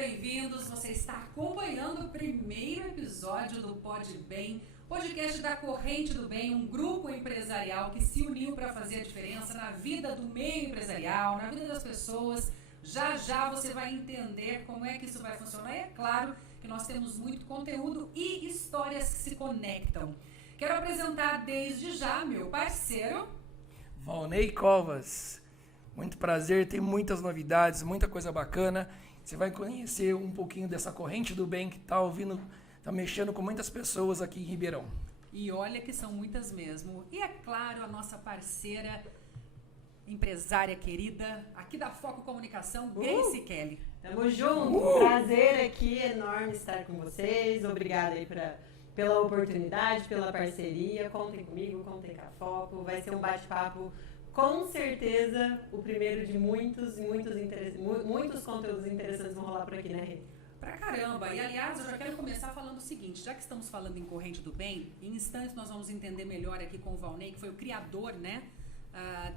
bem-vindos. Você está acompanhando o primeiro episódio do Pode Bem, podcast da Corrente do Bem, um grupo empresarial que se uniu para fazer a diferença na vida do meio empresarial, na vida das pessoas. Já já você vai entender como é que isso vai funcionar. E é claro que nós temos muito conteúdo e histórias que se conectam. Quero apresentar desde já meu parceiro Valnei Covas. Muito prazer, tem muitas novidades, muita coisa bacana. Você vai conhecer um pouquinho dessa corrente do bem que está ouvindo, está mexendo com muitas pessoas aqui em Ribeirão. E olha que são muitas mesmo. E é claro, a nossa parceira, empresária querida, aqui da Foco Comunicação, Grace Kelly. Tamo junto, prazer aqui, enorme estar com vocês. Obrigada aí pela oportunidade, pela parceria. Contem comigo, contem com a Foco. Vai ser um bate-papo, com certeza, o primeiro de muitos conteúdos interessantes vão rolar por aqui, né, Rê? Pra caramba! E aliás, eu já quero começar falando o seguinte, já que estamos falando em Corrente do Bem, em instantes nós vamos entender melhor aqui com o Valnei, que foi o criador, né,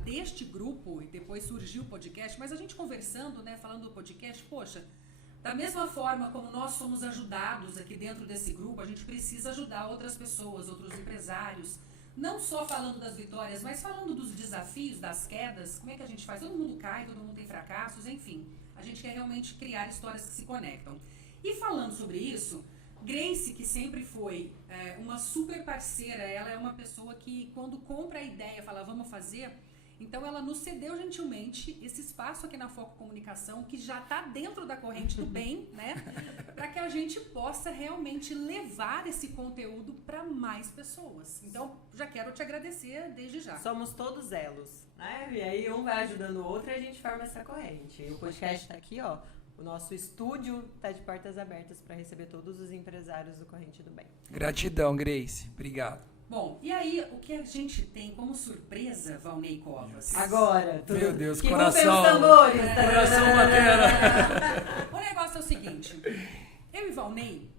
deste grupo, e depois surgiu o podcast, mas a gente conversando, né, falando do podcast, poxa, da mesma forma como nós somos ajudados aqui dentro desse grupo, a gente precisa ajudar outras pessoas, outros empresários, não só falando das vitórias, mas falando dos desafios, das quedas, como é que a gente faz? Todo mundo cai, todo mundo tem fracassos, enfim. A gente quer realmente criar histórias que se conectam. E falando sobre isso, Grace, que sempre foi uma super parceira, ela é uma pessoa que quando compra a ideia, fala, vamos fazer, então ela nos cedeu gentilmente esse espaço aqui na Foco Comunicação, que já está dentro da corrente do bem, né? Para que a gente possa realmente levar esse conteúdo para mais pessoas. Então, já quero te agradecer desde já. Somos todos elos, né? E aí um vai ajudando o outro e a gente forma essa corrente. E o podcast está aqui, ó. O nosso estúdio está de portas abertas para receber todos os empresários do Corrente do Bem. Gratidão, Grace. Obrigado. Bom, e aí, o que a gente tem como surpresa, Valnei Covas? Agora, meu Deus, que coração. os tambores. Coração batendo. O negócio é o seguinte, eu e Valnei,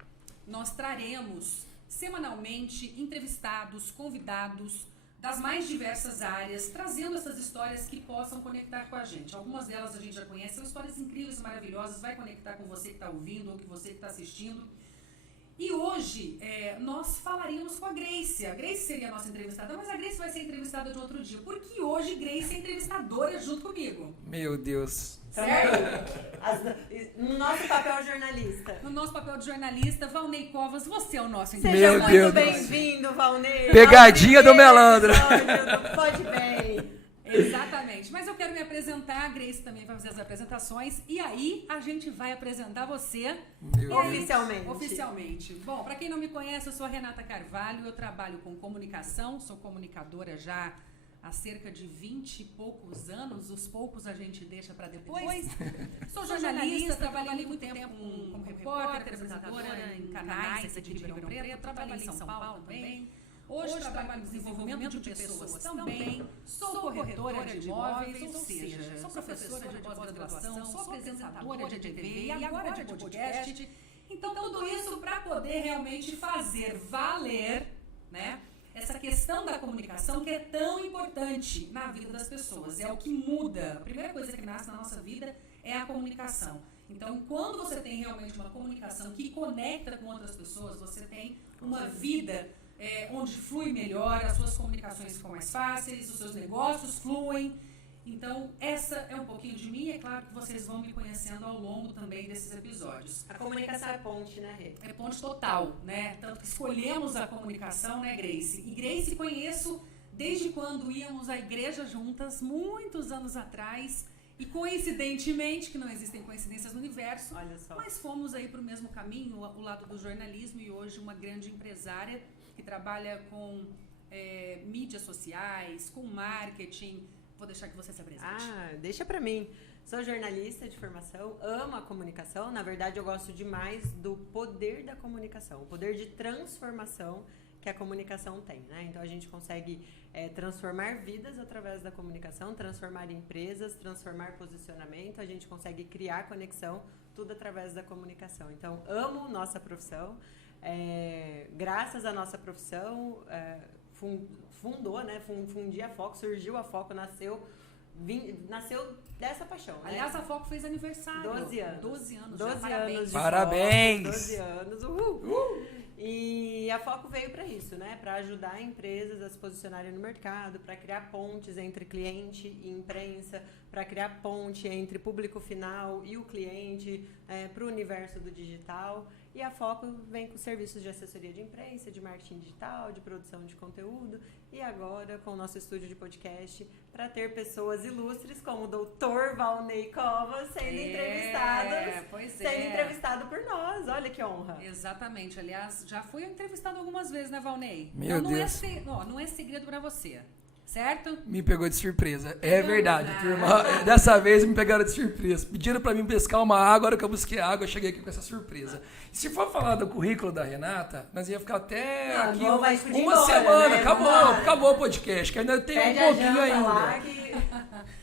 nós traremos semanalmente entrevistados, convidados das mais diversas áreas, trazendo essas histórias que possam conectar com a gente. Algumas delas a gente já conhece, são histórias incríveis, maravilhosas, vai conectar com você que está ouvindo ou com você que está assistindo. E hoje nós falaríamos com a Grace. A Grace seria a nossa entrevistada, mas a Grace vai ser entrevistada de outro dia, porque hoje Grace é entrevistadora junto comigo. Meu Deus. Certo? No nosso papel jornalista. No nosso papel de jornalista, Valnei Covas, você é o nosso Seja entrevistador. Meu muito Deus. bem-vindo, Valnei. Pegadinha do malandro. Pode bem. Exatamente. Mas eu quero me apresentar, a Grace também vai fazer as apresentações, e aí a gente vai apresentar você oficialmente. Bom, para quem não me conhece, eu sou a Renata Carvalho, eu trabalho com comunicação, sou comunicadora já há cerca de 20 e poucos anos, os poucos a gente deixa para depois. Sou jornalista, trabalhei muito tempo como repórter, apresentadora em canais aqui de Ribeirão Preto, trabalhei em São Paulo também. Hoje trabalho no desenvolvimento de pessoas também, sou corretora de imóveis, ou seja, sou professora de pós-graduação, sou apresentadora de TV e agora de podcast. Então, tudo isso para poder realmente fazer valer, né, essa questão da comunicação que é tão importante na vida das pessoas. É o que muda. A primeira coisa que nasce na nossa vida é a comunicação. Então, quando você tem realmente uma comunicação que conecta com outras pessoas, você tem uma vida onde flui melhor, as suas comunicações ficam mais fáceis, os seus negócios fluem. Então, essa é um pouquinho de mim, é claro que vocês vão me conhecendo ao longo também desses episódios. A comunicação é ponte, né, Rê? É ponte total, né? Tanto que escolhemos a comunicação, né, Grace? E Grace conheço desde quando íamos à igreja juntas, muitos anos atrás, e coincidentemente, que não existem coincidências no universo, olha só, mas fomos aí para o mesmo caminho, o lado do jornalismo, e hoje uma grande empresária que trabalha com mídias sociais, com marketing. Vou deixar que você se apresente. Deixa pra mim. Sou jornalista de formação, amo a comunicação. Na verdade, eu gosto demais do poder da comunicação, o poder de transformação que a comunicação tem, né? Então, a gente consegue transformar vidas através da comunicação, transformar empresas, transformar posicionamento, a gente consegue criar conexão, tudo através da comunicação. Então, amo nossa profissão. Graças à nossa profissão, fundou, né? Fundi a Foco, surgiu a Foco, nasceu nasceu dessa paixão, né? Aliás, a Foco fez aniversário. 12 anos. 12 anos, 12 já, parabéns. anos de Parabéns! Foco, 12 anos, uhul! E a Foco veio para isso, né? Para ajudar empresas a se posicionarem no mercado, para criar pontes entre cliente e imprensa, para criar ponte entre público final e o cliente, para o universo do digital. E a Foco vem com serviços de assessoria de imprensa, de marketing digital, de produção de conteúdo e agora com o nosso estúdio de podcast para ter pessoas ilustres como o Dr. Valnei Covas sendo entrevistado por nós. Olha que honra. Exatamente. Aliás, já fui entrevistado algumas vezes, né, Valnei? Meu Deus. Não é segredo para você. Certo? Me pegou de surpresa. É verdade, turma. Dessa vez me pegaram de surpresa. Pediram pra mim pescar uma água, agora que eu busquei água, eu cheguei aqui com essa surpresa. E se for falar do currículo da Renata, nós ia ficar até aqui uma semana. Né? Acabou o podcast, que ainda tem um pouquinho ainda.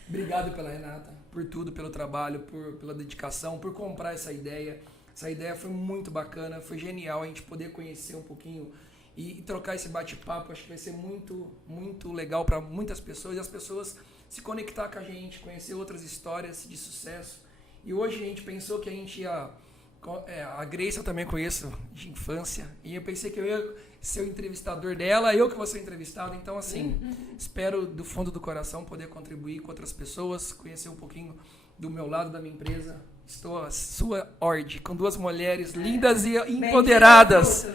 Obrigado pela Renata, por tudo, pelo trabalho, pela dedicação, por comprar essa ideia. Essa ideia foi muito bacana, foi genial a gente poder conhecer um pouquinho e trocar esse bate-papo. Acho que vai ser muito, muito legal para muitas pessoas e as pessoas se conectar com a gente, conhecer outras histórias de sucesso. E hoje a gente pensou que a gente ia... a Grace eu também conheço de infância e eu pensei que eu ia ser o entrevistador dela, eu que vou ser o entrevistado. Então, assim, espero do fundo do coração poder contribuir com outras pessoas, conhecer um pouquinho do meu lado, da minha empresa. Estou à sua ordem, com duas mulheres lindas e empoderadas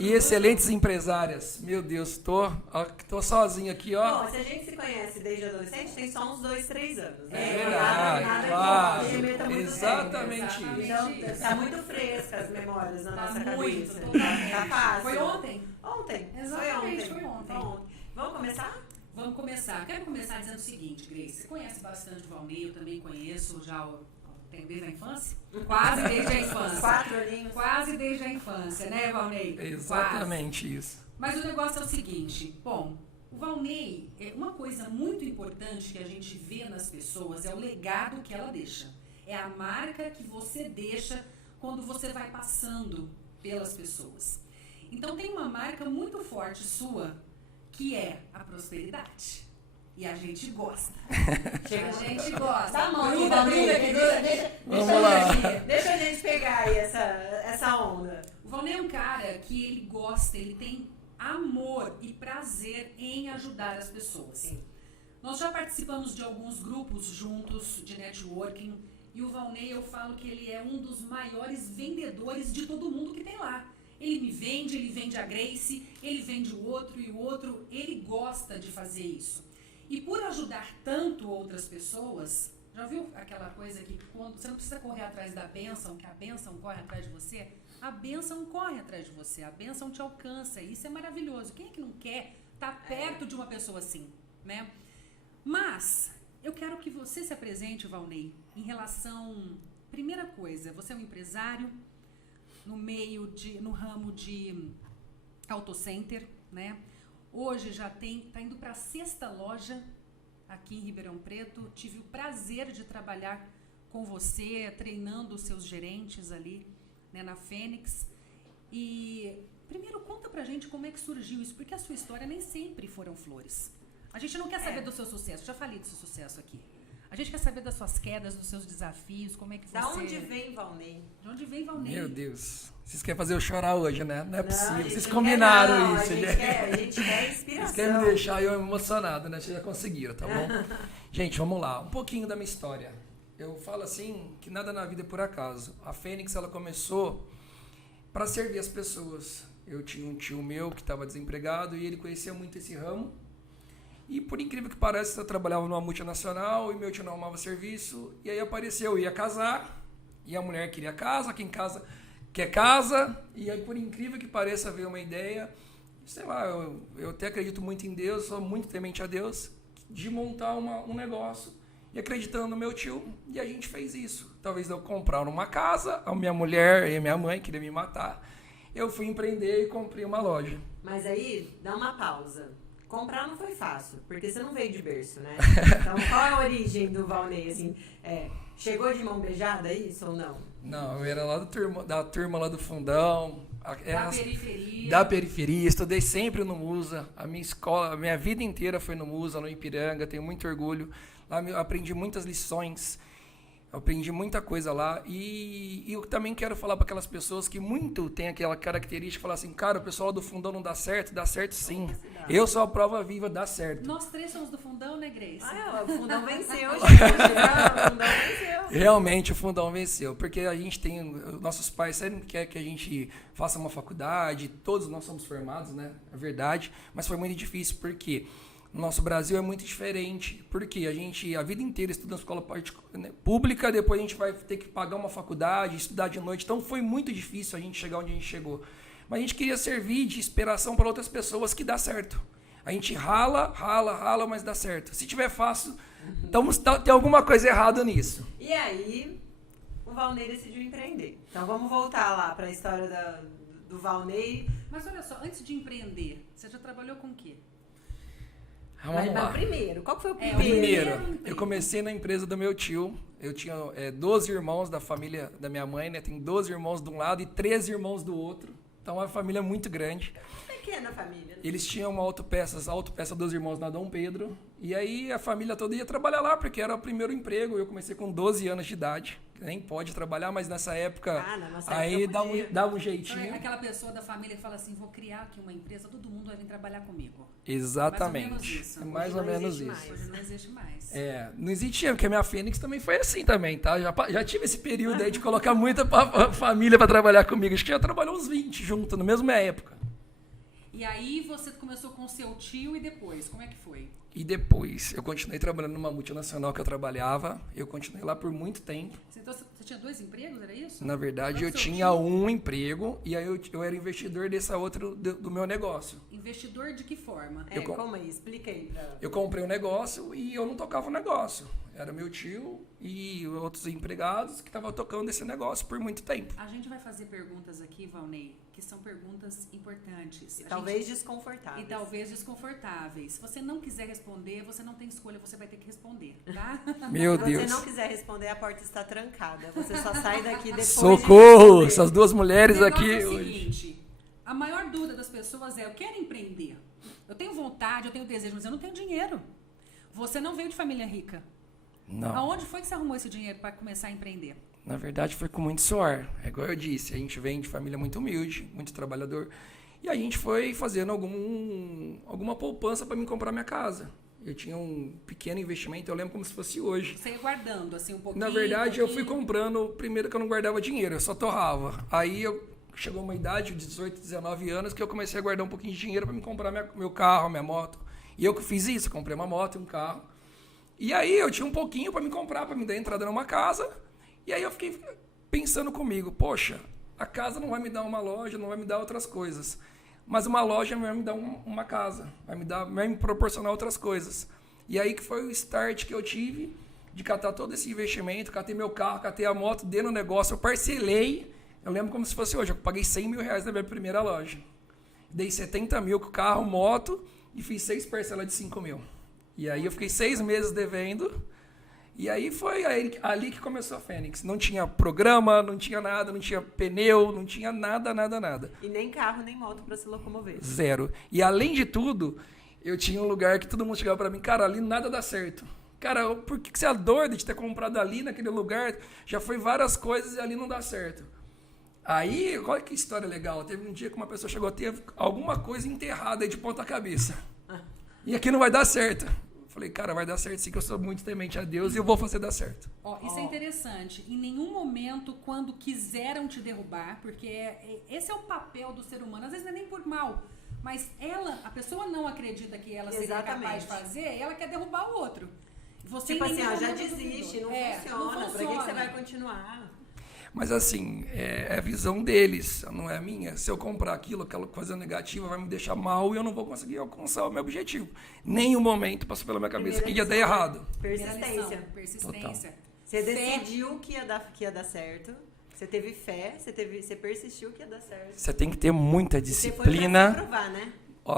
e excelentes empresárias. Meu Deus, tô sozinho aqui, ó. Bom, se a gente se conhece desde adolescente, tem só uns 2, 3 anos, né? É verdade, claro. Exatamente isso. Então, tá muito fresca as memórias na nossa cabeça. Tá fácil. Foi ontem? Ontem. Exatamente, foi ontem. Vamos começar? Vamos começar. Quero começar dizendo o seguinte, Grace. Você conhece bastante o Valnei, eu também conheço já tem desde a infância? Quase desde a infância. 4 aninhos. Quase desde a infância, né, Valnei? Exatamente Quase. Isso. Mas o negócio é o seguinte, bom, o Valnei, uma coisa muito importante que a gente vê nas pessoas é o legado que ela deixa. É a marca que você deixa quando você vai passando pelas pessoas. Então tem uma marca muito forte sua, que é a prosperidade. E a gente gosta. A gente gosta. Tá bom, vamos lá. Deixa a gente pegar aí essa onda. O Valnei é um cara que ele gosta, ele tem amor e prazer em ajudar as pessoas. Sim. Nós já participamos de alguns grupos juntos de networking e o Valnei, eu falo que ele é um dos maiores vendedores de todo mundo que tem lá. Ele me vende, ele vende a Grace, ele vende o outro e o outro, ele gosta de fazer isso. E por ajudar tanto outras pessoas, já viu aquela coisa que quando você não precisa correr atrás da bênção, que a bênção corre atrás de você? A bênção corre atrás de você, a bênção te alcança, e isso é maravilhoso. Quem é que não quer estar perto de uma pessoa assim, né? Mas eu quero que você se apresente, Valnei, em relação... Primeira coisa, você é um empresário no ramo de auto center, né? Hoje já está indo para a 6ª loja aqui em Ribeirão Preto. Tive o prazer de trabalhar com você, treinando os seus gerentes ali, né, na Fênix. E primeiro conta pra gente como é que surgiu isso, porque a sua história nem sempre foram flores. A gente não quer saber do seu sucesso, já falei do seu sucesso aqui. A gente quer saber das suas quedas, dos seus desafios, como é que você... Da onde vem Valnei? De onde vem Valnei? Meu Deus. Vocês querem fazer eu chorar hoje, né? Não é possível. Vocês combinaram isso. A gente quer inspiração. Vocês querem me deixar eu emocionado, né? Vocês já conseguiram, tá bom? Gente, vamos lá. Um pouquinho da minha história. Eu falo assim, que nada na vida é por acaso. A Fênix, ela começou para servir as pessoas. Eu tinha um tio meu que estava desempregado e ele conhecia muito esse ramo. E por incrível que pareça, eu trabalhava numa multinacional e meu tio não arrumava serviço. E aí apareceu, eu ia casar, e a mulher queria casa, quem casa quer casa. E aí, por incrível que pareça, veio uma ideia, sei lá, eu até acredito muito em Deus, sou muito temente a Deus, de montar um negócio. E acreditando no meu tio, e a gente fez isso. Talvez eu comprar uma casa, a minha mulher e a minha mãe queriam me matar. Eu fui empreender e comprei uma loja. Mas aí, dá uma pausa. Comprar não foi fácil, porque você não veio de berço, né? Então, qual é a origem do Valnei? Assim, chegou de mão beijada isso ou não? Não, eu era lá da turma lá do fundão. Periferia. Da periferia, estudei sempre no Musa. A minha escola, a minha vida inteira foi no Musa, no Ipiranga, tenho muito orgulho. Lá eu aprendi muitas lições, eu aprendi muita coisa lá. E eu também quero falar para aquelas pessoas que muito tem aquela característica de falar assim, cara, o pessoal do fundão não dá certo sim. Eu sou a prova viva, dá certo. Nós 3 somos do fundão, né, Grace? O fundão venceu, gente. O fundão venceu. Realmente o fundão venceu, porque a gente tem, nossos pais sempre querem que a gente faça uma faculdade, todos nós somos formados, né? É verdade, mas foi muito difícil, porque no nosso Brasil é muito diferente, porque a gente a vida inteira estuda na escola pública, depois a gente vai ter que pagar uma faculdade, estudar de noite, então foi muito difícil a gente chegar onde a gente chegou. Mas a gente queria servir de inspiração para outras pessoas que dá certo. A gente rala, mas dá certo. Se tiver fácil, então tem alguma coisa errada nisso. E aí, o Valnei decidiu empreender. Então vamos voltar lá para a história do Valnei. Mas olha só, antes de empreender, você já trabalhou com o quê? Vamos lá. Primeiro, qual que foi o primeiro? Primeiro, eu comecei na empresa do meu tio. Eu tinha 12 irmãos da família da minha mãe, né? Tem 12 irmãos de um lado e 13 irmãos do outro. Então é uma família muito grande. Pequena família. Né? Eles tinham uma autopeça dos irmãos na Dom Pedro. E aí a família toda ia trabalhar lá, porque era o primeiro emprego. Eu comecei com 12 anos de idade. Nem pode trabalhar, mas nessa época aí dá um jeitinho. Então, aquela pessoa da família que fala assim, vou criar aqui uma empresa, todo mundo vai vir trabalhar comigo. Exatamente. Mais ou menos isso. Hoje não existe mais. Não existia, porque a minha Fênix também foi assim também, tá? Já tive esse período aí de colocar muita família para trabalhar comigo. Acho que já trabalhou uns 20 juntos, na mesma época. E aí você começou com seu tio e depois, como é que foi? E depois, eu continuei trabalhando numa multinacional que eu trabalhava. Eu continuei lá por muito tempo. Então você tinha 2 empregos, era isso? Na verdade, eu tinha um emprego e aí eu era investidor dessa outra do meu negócio. Investidor de que forma? Como aí? Explica aí. Eu comprei um negócio e eu não tocava o negócio. Era meu tio e outros empregados que estavam tocando esse negócio por muito tempo. A gente vai fazer perguntas aqui, Valnei, que são perguntas importantes. Talvez desconfortáveis. E talvez desconfortáveis. Se você não quiser responder, você não tem escolha, você vai ter que responder, tá? Meu Deus. Se você não quiser responder, a porta está trancada. Você só sai daqui depois. Socorro! Essas duas mulheres aqui é o hoje. Seguinte, a maior dúvida das pessoas é, eu quero empreender. Eu tenho vontade, eu tenho desejo, mas eu não tenho dinheiro. Você não veio de família rica. Não. Aonde foi que você arrumou esse dinheiro para começar a empreender? Na verdade, foi com muito suor. É igual eu disse, a gente vem de família muito humilde, muito trabalhador. E a gente foi fazendo alguma poupança para me comprar minha casa. Eu tinha um pequeno investimento, eu lembro como se fosse hoje. Você ia guardando, assim, um pouquinho? Na verdade, eu fui comprando, primeiro que eu não guardava dinheiro, eu só torrava. Aí chegou uma idade, de 18, 19 anos, que eu comecei a guardar um pouquinho de dinheiro para me comprar meu carro, minha moto. E eu que fiz isso, comprei uma moto e um carro. E aí eu tinha um pouquinho para me comprar, para me dar entrada numa casa. E aí eu fiquei pensando comigo, poxa, a casa não vai me dar uma loja, não vai me dar outras coisas. Mas uma loja vai me dar uma casa, vai me proporcionar outras coisas. E aí que foi o start que eu tive de catar todo esse investimento, catei meu carro, catei a moto, dei no negócio, eu parcelei. Eu lembro como se fosse hoje, eu paguei 100 mil reais na minha primeira loja. Dei 70 mil com o carro, moto e fiz 6 parcelas de 5 mil. E aí eu fiquei 6 meses devendo. E aí foi ali que começou a Fênix. Não tinha programa, não tinha nada, não tinha pneu, não tinha nada. E nem carro, nem moto para se locomover. Zero. E além de tudo, eu tinha um lugar que todo mundo chegava para mim, cara, ali nada dá certo. Cara, por que você é doido de ter comprado ali, naquele lugar? Já foi várias coisas e ali não dá certo. Aí, olha que história legal. Teve um dia que uma pessoa chegou a ter alguma coisa enterrada aí de ponta cabeça. E aqui não vai dar certo. Falei, cara, vai dar certo sim, que eu sou muito temente a Deus e eu vou fazer dar certo. Isso é interessante. Em nenhum momento, quando quiseram te derrubar, porque esse é o papel do ser humano, às vezes não é nem por mal, mas a pessoa não acredita que ela seria capaz de fazer, ela quer derrubar o outro. Você tipo assim, já desiste, não funciona. Pra que você vai continuar? Mas assim, é a visão deles, não é a minha. Se eu comprar aquela coisa negativa vai me deixar mal e eu não vou conseguir alcançar o meu objetivo. Nenhum momento passou pela minha cabeça que ia dar errado. Persistência. Você decidiu que ia dar certo. Você teve fé, você persistiu que ia dar certo. Você tem que ter muita disciplina. Você foi pra provar, né?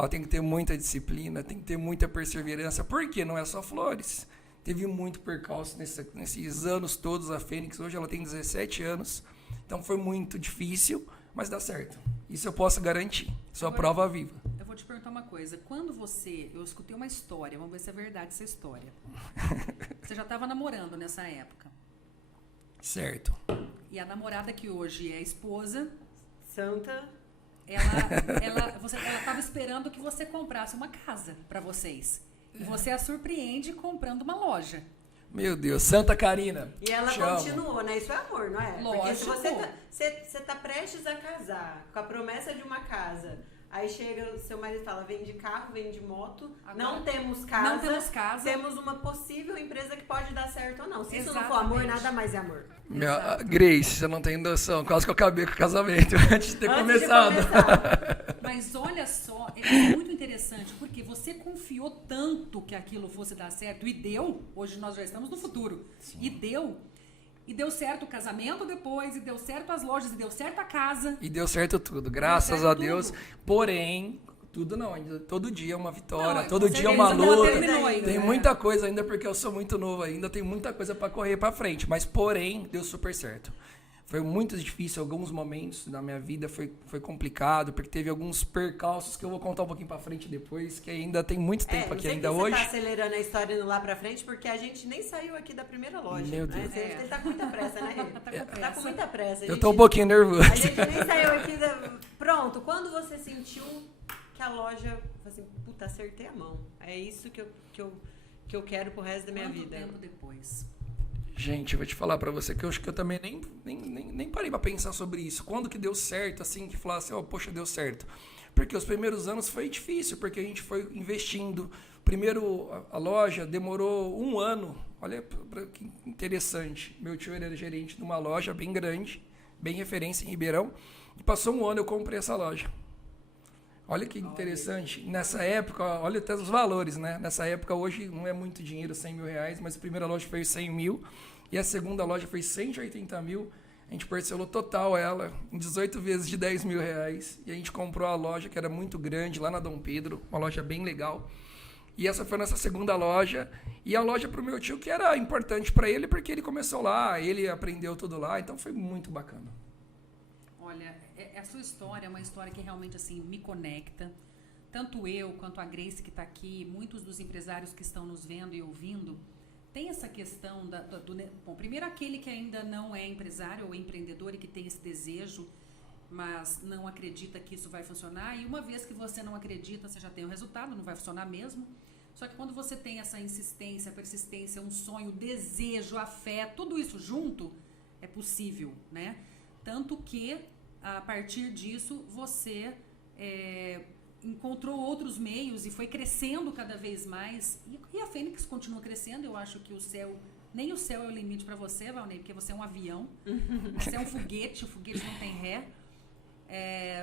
Tem que ter muita disciplina, tem que ter muita perseverança, porque não é só flores. Teve muito percalço nesses anos todos. A Fênix hoje ela tem 17 anos. Então foi muito difícil, mas dá certo. Isso eu posso garantir. Sou a prova viva. Eu vou vou te perguntar uma coisa. Quando eu escutei uma história, vamos ver se é verdade essa história. Você já estava namorando nessa época. Certo. E a namorada que hoje é esposa... Santa... Ela estava esperando que você comprasse uma casa para vocês. E você a surpreende comprando uma loja. Meu Deus, Santa Carina. E ela continuou, né? Isso é amor, não é? Lógico. Porque se você tá prestes a casar, com a promessa de uma casa, aí chega o seu marido e fala, vende carro, vende moto, agora, não temos casa, temos uma possível empresa que pode dar certo ou não. Se isso não for amor, nada mais é amor. Grace, você não tem noção, quase que eu acabei com o casamento antes de ter começado. Mas olha só, é muito interessante, porque você confiou tanto que aquilo fosse dar certo, e deu, hoje nós já estamos no futuro, sim. E deu certo o casamento depois, e deu certo as lojas, e deu certo a casa. E deu certo tudo, graças a Deus. Porém, tudo não, ainda todo dia é uma vitória, todo dia é uma luta. Tem muita coisa ainda, porque eu sou muito novo ainda, tem muita coisa para correr para frente. Mas, porém, deu super certo. Foi muito difícil, alguns momentos da minha vida foi complicado, porque teve alguns percalços que eu vou contar um pouquinho pra frente depois, que ainda tem muito tempo aqui ainda hoje. Você tá acelerando a história indo lá pra frente, porque a gente nem saiu aqui da primeira loja. Meu Deus. Né? Você tá com muita pressa, né? Tá com muita pressa. Eu tô um pouquinho nervoso. A gente nem saiu aqui Pronto, quando você sentiu que a loja, assim, puta, acertei a mão. É isso que eu quero pro resto da minha vida. Quanto tempo depois? Gente, eu vou te falar pra você que eu acho que eu também nem parei pra pensar sobre isso. Quando que deu certo, assim, que falasse, poxa, deu certo. Porque os primeiros anos foi difícil, porque a gente foi investindo. Primeiro, a loja demorou 1 ano. Olha que interessante. Meu tio era gerente de uma loja bem grande, bem referência em Ribeirão. E passou 1 ano eu comprei essa loja. Olha que interessante. Nessa época, olha até os valores, né? Nessa época, hoje não é muito dinheiro, 100 mil reais, mas a primeira loja foi 100 mil e a segunda loja foi 180 mil. A gente parcelou total ela em 18 vezes de 10 mil reais. E a gente comprou a loja, que era muito grande, lá na Dom Pedro, uma loja bem legal. E essa foi a nossa segunda loja. E a loja para o meu tio, que era importante para ele, porque ele começou lá, ele aprendeu tudo lá, então foi muito bacana. Olha, a sua história é uma história que realmente assim me conecta. Tanto eu quanto a Grace que está aqui, muitos dos empresários que estão nos vendo e ouvindo, tem essa questão bom, primeiro aquele que ainda não é empresário ou empreendedor e que tem esse desejo, mas não acredita que isso vai funcionar. E uma vez que você não acredita, você já tem o resultado, não vai funcionar mesmo. Só que quando você tem essa insistência, persistência, um sonho, desejo, a fé, tudo isso junto, é possível, né? Tanto que, a partir disso, você encontrou outros meios e foi crescendo cada vez mais. E a Fênix continua crescendo. Eu acho que nem o céu é o limite para você, Valnei, porque você é um avião, você é um foguete, o foguete não tem ré.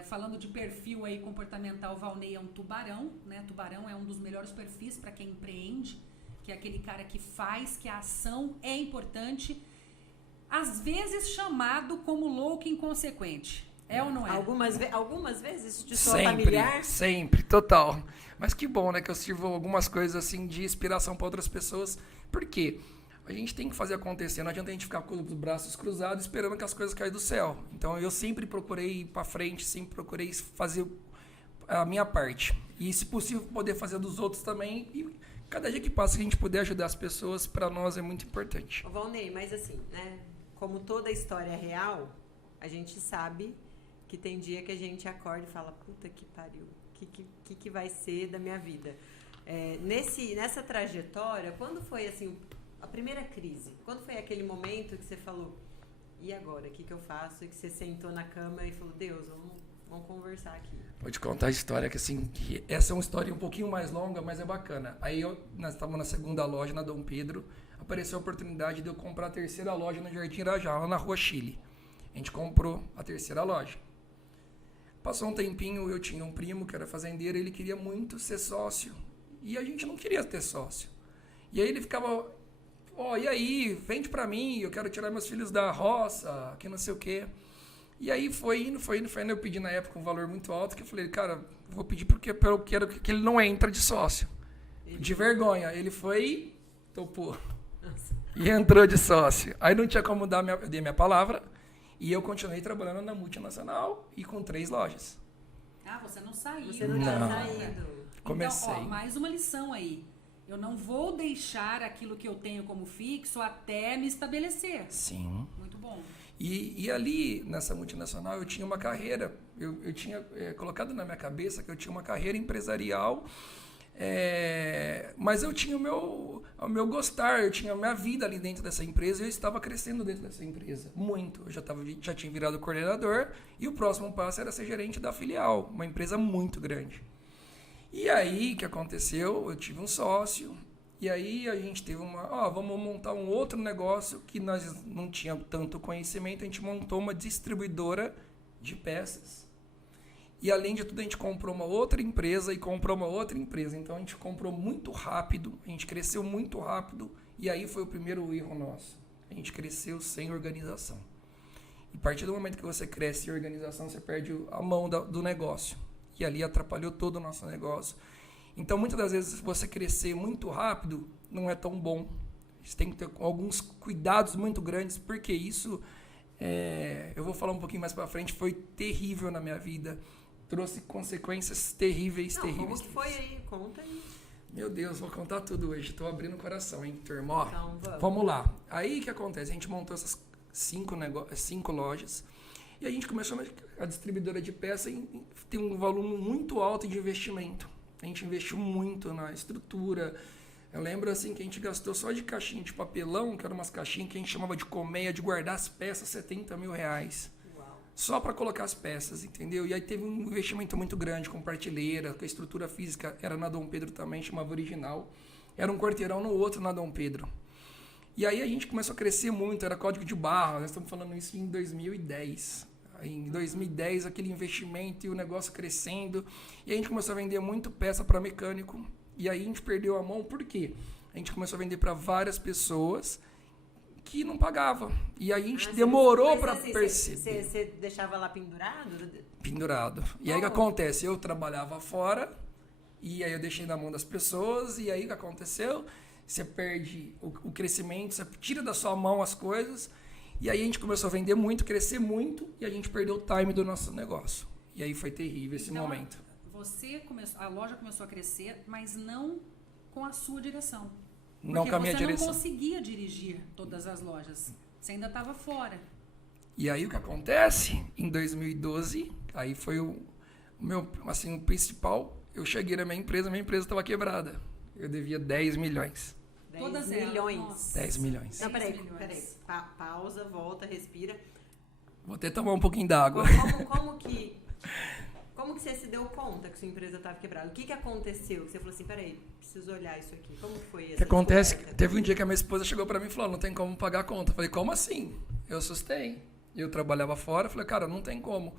Falando de perfil aí comportamental, Valnei é um tubarão, né? Tubarão é um dos melhores perfis para quem empreende, que é aquele cara que faz, que a ação é importante, às vezes chamado como louco e inconsequente. É ou não é? Algumas vezes de sua familiar? Sempre, total. Mas que bom, né? Que eu sirvo algumas coisas assim de inspiração para outras pessoas. Por quê? A gente tem que fazer acontecer. Não adianta a gente ficar com os braços cruzados esperando que as coisas caiam do céu. Então, eu sempre procurei ir para frente, sempre procurei fazer a minha parte. E, se possível, poder fazer dos outros também. E cada dia que passa que a gente puder ajudar as pessoas, para nós é muito importante. Ô, Valnei, mas assim, né? Como toda história é real, a gente sabe que tem dia que a gente acorda e fala, puta que pariu, que vai ser da minha vida? Nessa trajetória, quando foi assim a primeira crise? Quando foi aquele momento que você falou, e agora, o que eu faço? E que você sentou na cama e falou, Deus, vamos conversar aqui. Vou te contar a história, que essa é uma história um pouquinho mais longa, mas é bacana. Aí nós estávamos na segunda loja, na Dom Pedro, apareceu a oportunidade de eu comprar a terceira loja no Jardim Irajá, lá na Rua Chile. A gente comprou a terceira loja. Passou um tempinho, eu tinha um primo que era fazendeiro, ele queria muito ser sócio. E a gente não queria ter sócio. E aí ele ficava, e aí, vende pra mim, eu quero tirar meus filhos da roça, que não sei o quê. E aí foi indo, eu pedi na época um valor muito alto, que eu falei, cara, vou pedir porque eu quero que ele não entra de sócio. De vergonha. Ele foi, topou. E entrou de sócio. Aí não tinha como eu dei minha palavra. E eu continuei trabalhando na multinacional e com 3 lojas. Ah, você não saiu. Você não tinha saído. Comecei. Então, ó, mais uma lição aí. Eu não vou deixar aquilo que eu tenho como fixo até me estabelecer. Sim. Muito bom. E ali, nessa multinacional, eu tinha uma carreira. Eu tinha colocado na minha cabeça que eu tinha uma carreira empresarial, mas eu tinha o meu gostar, eu tinha a minha vida ali dentro dessa empresa e eu estava crescendo dentro dessa empresa. Muito. Eu já tinha virado coordenador e o próximo passo era ser gerente da filial, uma empresa muito grande. E aí, o que aconteceu? Eu tive um sócio, e aí a gente teve vamos montar um outro negócio que nós não tínhamos tanto conhecimento, a gente montou uma distribuidora de peças. E além de tudo, a gente comprou uma outra empresa e comprou uma outra empresa. Então a gente comprou muito rápido, a gente cresceu muito rápido, e aí foi o primeiro erro nosso. A gente cresceu sem organização. E a partir do momento que você cresce sem organização, você perde a mão do negócio. E ali atrapalhou todo o nosso negócio. Então, muitas das vezes, você crescer muito rápido não é tão bom. Você tem que ter alguns cuidados muito grandes, porque isso, eu vou falar um pouquinho mais para frente, foi terrível na minha vida. Trouxe consequências terríveis. Como que foi aí? Conta aí. Meu Deus, vou contar tudo hoje. Estou abrindo o coração, hein, turma? Então, vamos lá. Aí, o que acontece? A gente montou essas 5 lojas. E a gente começou a distribuidora de peça e tem um volume muito alto de investimento. A gente investiu muito na estrutura. Eu lembro assim que a gente gastou só de caixinha de papelão, que eram umas caixinhas que a gente chamava de colmeia, de guardar as peças, R$70 mil. Uau. Só para colocar as peças, entendeu? E aí teve um investimento muito grande com prateleira, com a estrutura física, era na Dom Pedro também, chamava Original. Era um quarteirão no outro na Dom Pedro. E aí a gente começou a crescer muito, era código de barra, nós estamos falando isso em 2010. Em 2010, aquele investimento e o negócio crescendo. E a gente começou a vender muito peça para mecânico. E aí a gente perdeu a mão, por quê? A gente começou a vender para várias pessoas que não pagavam. E aí a gente demorou para perceber. Você deixava lá pendurado? Pendurado. E aí o que acontece? Eu trabalhava fora, e aí eu deixei na mão das pessoas, e aí o que aconteceu? Você perde o crescimento, você tira da sua mão as coisas. E aí a gente começou a vender muito, crescer muito, e a gente perdeu o time do nosso negócio. E aí foi terrível esse momento. A loja começou a crescer, mas não com a sua direção. Não com a minha direção. Você não conseguia dirigir todas as lojas. Você ainda estava fora. E aí o que acontece? Em 2012, aí foi o principal. Eu cheguei na minha empresa estava quebrada. Eu devia 10 milhões. 10 Todas milhões. Elas, 10 milhões. Não, peraí. Pausa, volta, respira. Vou até tomar um pouquinho d'água. Como que você se deu conta que sua empresa estava quebrada? O que aconteceu? Que você falou assim, peraí, preciso olhar isso aqui. Como foi essa O que acontece? descoberta? Teve um dia que a minha esposa chegou pra mim e falou, não tem como pagar a conta. Eu falei, como assim? Eu assustei. Eu trabalhava fora, falei, cara, não tem como.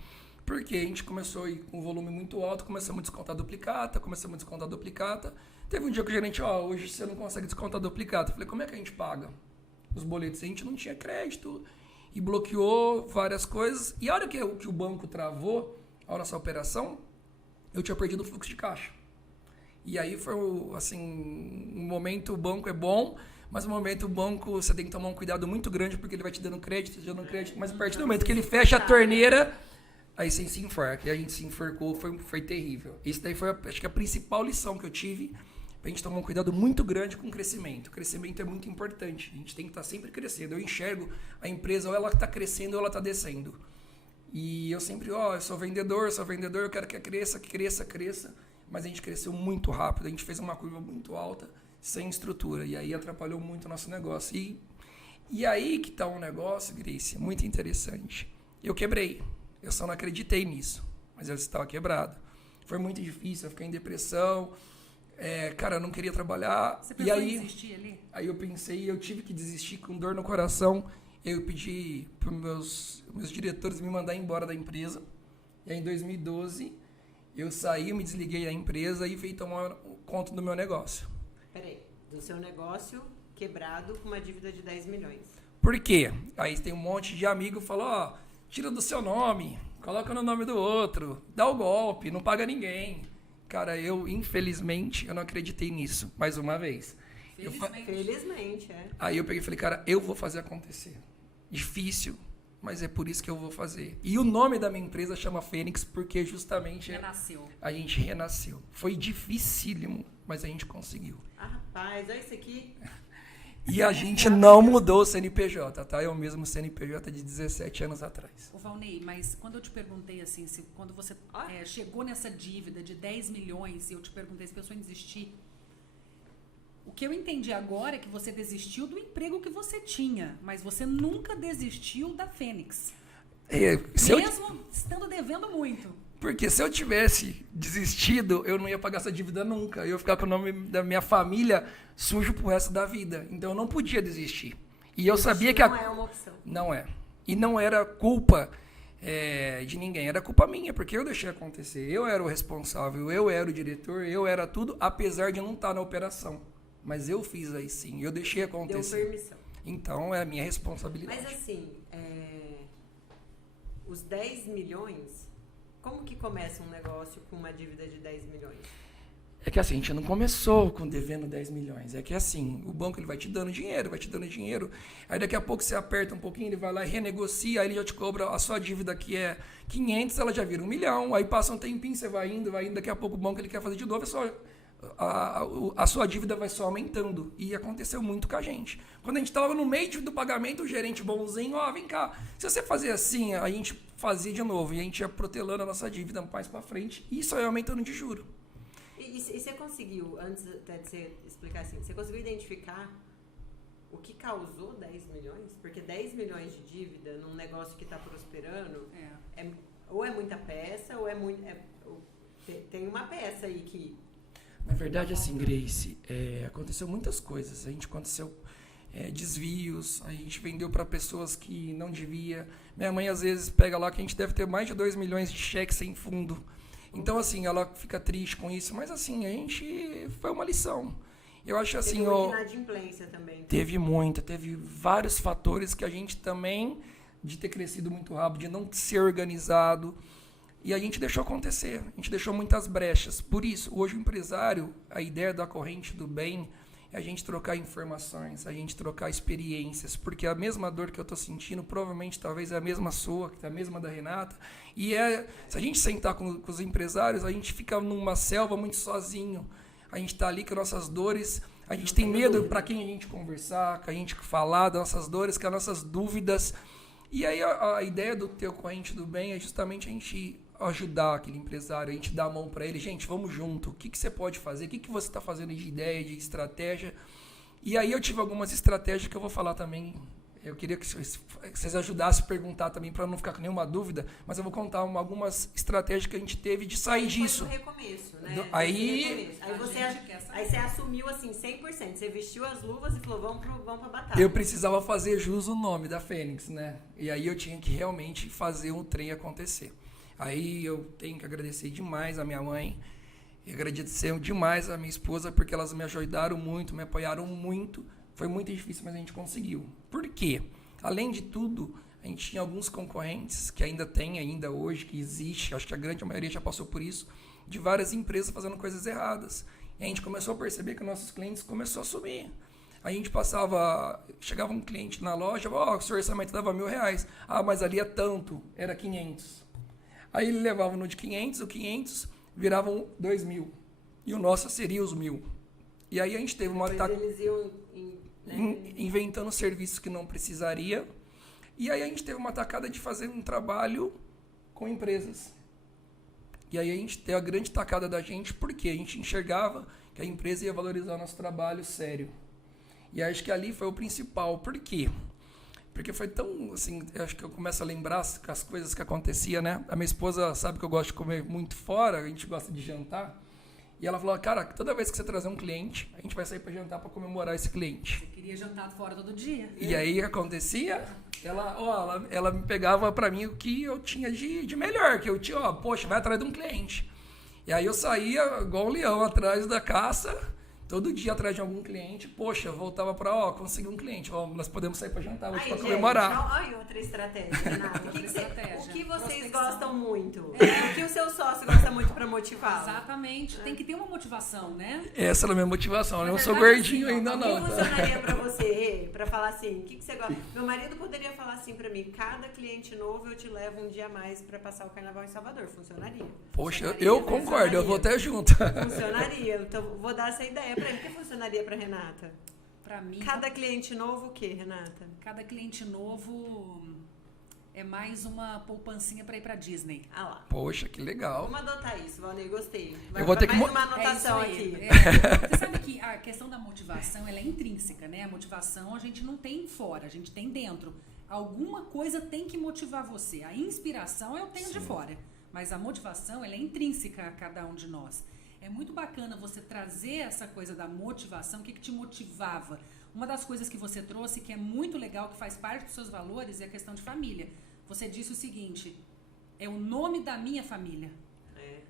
Porque a gente começou a ir com um volume muito alto, começamos a descontar duplicata. Teve um dia que o gerente, hoje você não consegue descontar duplicata. Eu falei, como é que a gente paga os boletos? A gente não tinha crédito e bloqueou várias coisas. E a hora que o banco travou a nossa operação, eu tinha perdido o fluxo de caixa. E aí foi, assim, um momento, o banco é bom, mas no momento o banco você tem que tomar um cuidado muito grande, porque ele vai te dando crédito, mas a partir do momento que ele fecha a torneira, aí você se enforca. E a gente se enforcou, foi terrível. Isso daí foi, acho que a principal lição que eu tive, pra gente tomar um cuidado muito grande com o crescimento. O crescimento é muito importante, a gente tem que estar sempre crescendo. Eu enxergo a empresa, ou ela está crescendo ou ela está descendo. E eu sempre, eu sou vendedor, eu quero que cresça. Mas a gente cresceu muito rápido, a gente fez uma curva muito alta, sem estrutura. E aí atrapalhou muito o nosso negócio. E aí que está um negócio, Grace, muito interessante. Eu quebrei, eu só não acreditei nisso, mas eu estava quebrado. Foi muito difícil, eu fiquei em depressão. Cara, eu não queria trabalhar. Você pensou em desistir ali? Aí eu pensei, eu tive que desistir com dor no coração. Eu pedi para os meus diretores me mandar embora da empresa. E aí, em 2012, eu saí, me desliguei da empresa e veio tomar conta do meu negócio. Peraí, do seu negócio quebrado com uma dívida de 10 milhões. Por quê? Aí tem um monte de amigo que falou, tira do seu nome, coloca no nome do outro, dá o golpe, não paga ninguém. Cara, infelizmente, eu não acreditei nisso, mais uma vez. Felizmente, Aí eu peguei e falei, cara, eu vou fazer acontecer. Difícil, mas é por isso que eu vou fazer. E o nome da minha empresa chama Fênix porque justamente a gente renasceu. Foi dificílimo, mas a gente conseguiu. Ah, rapaz, olha isso aqui. E a gente não mudou o CNPJ, tá? É o mesmo CNPJ de 17 anos atrás. Ô Valnei, mas quando eu te perguntei assim, quando você chegou nessa dívida de 10 milhões e eu te perguntei se pensou em desistir, o que eu entendi agora é que você desistiu do emprego que você tinha, mas você nunca desistiu da Fênix. Mesmo estando devendo muito. Porque se eu tivesse desistido, eu não ia pagar essa dívida nunca. Eu ia ficar com o nome da minha família sujo pro resto da vida. Então eu não podia desistir. E eu sabia que não é uma opção. Não é. E não era culpa de ninguém, era culpa minha, porque eu deixei acontecer. Eu era o responsável, eu era o diretor, eu era tudo, apesar de não estar na operação. Mas eu fiz aí sim, eu deixei acontecer. Deu permissão. Então é a minha responsabilidade. Mas assim, os 10 milhões, como que começa um negócio com uma dívida de 10 milhões? É que assim, a gente não começou com devendo 10 milhões. É que assim, o banco ele vai te dando dinheiro. Aí daqui a pouco você aperta um pouquinho, ele vai lá e renegocia, aí ele já te cobra a sua dívida que é 500, ela já vira 1 milhão. Aí passa um tempinho, você vai indo, daqui a pouco o banco ele quer fazer de novo, a sua dívida vai só aumentando. E aconteceu muito com a gente. Quando a gente estava no meio do pagamento, o gerente bonzinho, vem cá, se você fazer assim, a gente fazia de novo. E a gente ia protelando a nossa dívida mais para frente. E isso ia aumentando de juro. E você conseguiu, antes até de você explicar assim, você conseguiu identificar o que causou 10 milhões? Porque 10 milhões de dívida num negócio que está prosperando, ou é muita peça, ou tem uma peça aí que... Na verdade, assim, Grace, aconteceu muitas coisas. Aconteceu desvios, a gente vendeu para pessoas que não devia. Minha mãe, às vezes, pega lá que a gente deve ter mais de 2 milhões de cheques sem fundo. Então, assim, ela fica triste com isso. Mas, assim, a gente... Foi uma lição. Eu acho assim... Teve muita inadimplência também. Teve muita. Teve vários fatores que a gente também, de ter crescido muito rápido, de não ser organizado... E a gente deixou acontecer, a gente deixou muitas brechas. Por isso, hoje o empresário, a ideia da corrente do bem é a gente trocar informações, a gente trocar experiências, porque a mesma dor que eu estou sentindo, provavelmente, talvez é a mesma sua, que é a mesma da Renata. E se a gente sentar com os empresários, a gente fica numa selva muito sozinho. A gente está ali com nossas dores, a gente tem medo para quem a gente conversar, com a gente falar das nossas dores, com as nossas dúvidas. E aí a ideia do teu corrente do bem é justamente a gente ajudar aquele empresário, a gente dar a mão para ele, gente, vamos junto, o que você pode fazer, o que você está fazendo de ideia, de estratégia. E aí eu tive algumas estratégias que eu vou falar também, eu queria que vocês ajudassem a perguntar também, para não ficar com nenhuma dúvida, mas eu vou contar algumas estratégias que a gente teve de sair disso. Foi no recomeço, né? Aí você assumiu assim 100%, você vestiu as luvas e falou, vamos pra batalha. Eu precisava fazer jus o nome da Fênix, né? E aí eu tinha que realmente fazer um trem acontecer. Aí eu tenho que agradecer demais a minha mãe e agradecer demais a minha esposa, porque elas me ajudaram muito, me apoiaram muito. Foi muito difícil, mas a gente conseguiu. Por quê? Além de tudo, a gente tinha alguns concorrentes, que ainda tem, ainda hoje, que existe, acho que a grande maioria já passou por isso, de várias empresas fazendo coisas erradas. E a gente começou a perceber que nossos clientes começaram a subir. A gente chegava um cliente na loja, o seu orçamento dava R$1.000. Mas ali é tanto, era 500. Aí ele levava no de 500, o 500 viravam 2.000. E o nosso seria os 1.000. E aí a gente teve eles iam inventando serviços que não precisaria. E aí a gente teve uma tacada de fazer um trabalho com empresas. E aí a gente teve a grande tacada da gente, porque a gente enxergava que a empresa ia valorizar o nosso trabalho sério. E acho que ali foi o principal. Por quê? Porque foi tão, assim, acho que eu começo a lembrar as coisas que aconteciam, né? A minha esposa sabe que eu gosto de comer muito fora, a gente gosta de jantar. E ela falou, cara, toda vez que você trazer um cliente, a gente vai sair para jantar para comemorar esse cliente. Você queria jantar fora todo dia. E aí o que acontecia? Ela me pegava para mim o que eu tinha de melhor, que eu tinha, poxa, vai atrás de um cliente. E aí eu saía igual um leão atrás da caça, todo dia atrás de algum cliente, poxa, voltava para, consegui um cliente, nós podemos sair para jantar hoje para comemorar. Olha outra estratégia, Renata. O que vocês gostam muito? O que o seu sócio gosta muito pra motivar. Exatamente. Tem que ter uma motivação, né? Essa é a minha motivação. Eu não sou verdade, gordinho assim, ainda, O não. que funcionaria pra você, pra falar assim, o que você gosta? Meu marido poderia falar assim pra mim, cada cliente novo eu te levo um dia a mais pra passar o carnaval em Salvador. Funcionaria? Poxa, Funcionaria, eu concordo, eu vou até junto. Funcionaria. Então, vou dar essa ideia pra ele. O que funcionaria pra Renata? Pra mim, Cada cliente novo o quê, Renata? cada cliente novo é mais uma poupancinha pra ir pra Disney. Ah lá. Poxa, que legal. Vamos adotar isso, Valnei, gostei. Eu vou ter que mais mo- uma anotação É isso aí. aqui. Você sabe que a questão da motivação, ela é intrínseca, né? A motivação a gente não tem fora, a gente tem dentro. Alguma coisa tem que motivar você. A inspiração eu tenho de fora, mas a motivação, ela é intrínseca a cada um de nós. É muito bacana você trazer essa coisa da motivação, o que te motivava. Uma das coisas que você trouxe, que é muito legal, que faz parte dos seus valores, é a questão de família. Você disse o seguinte, é o nome da minha família.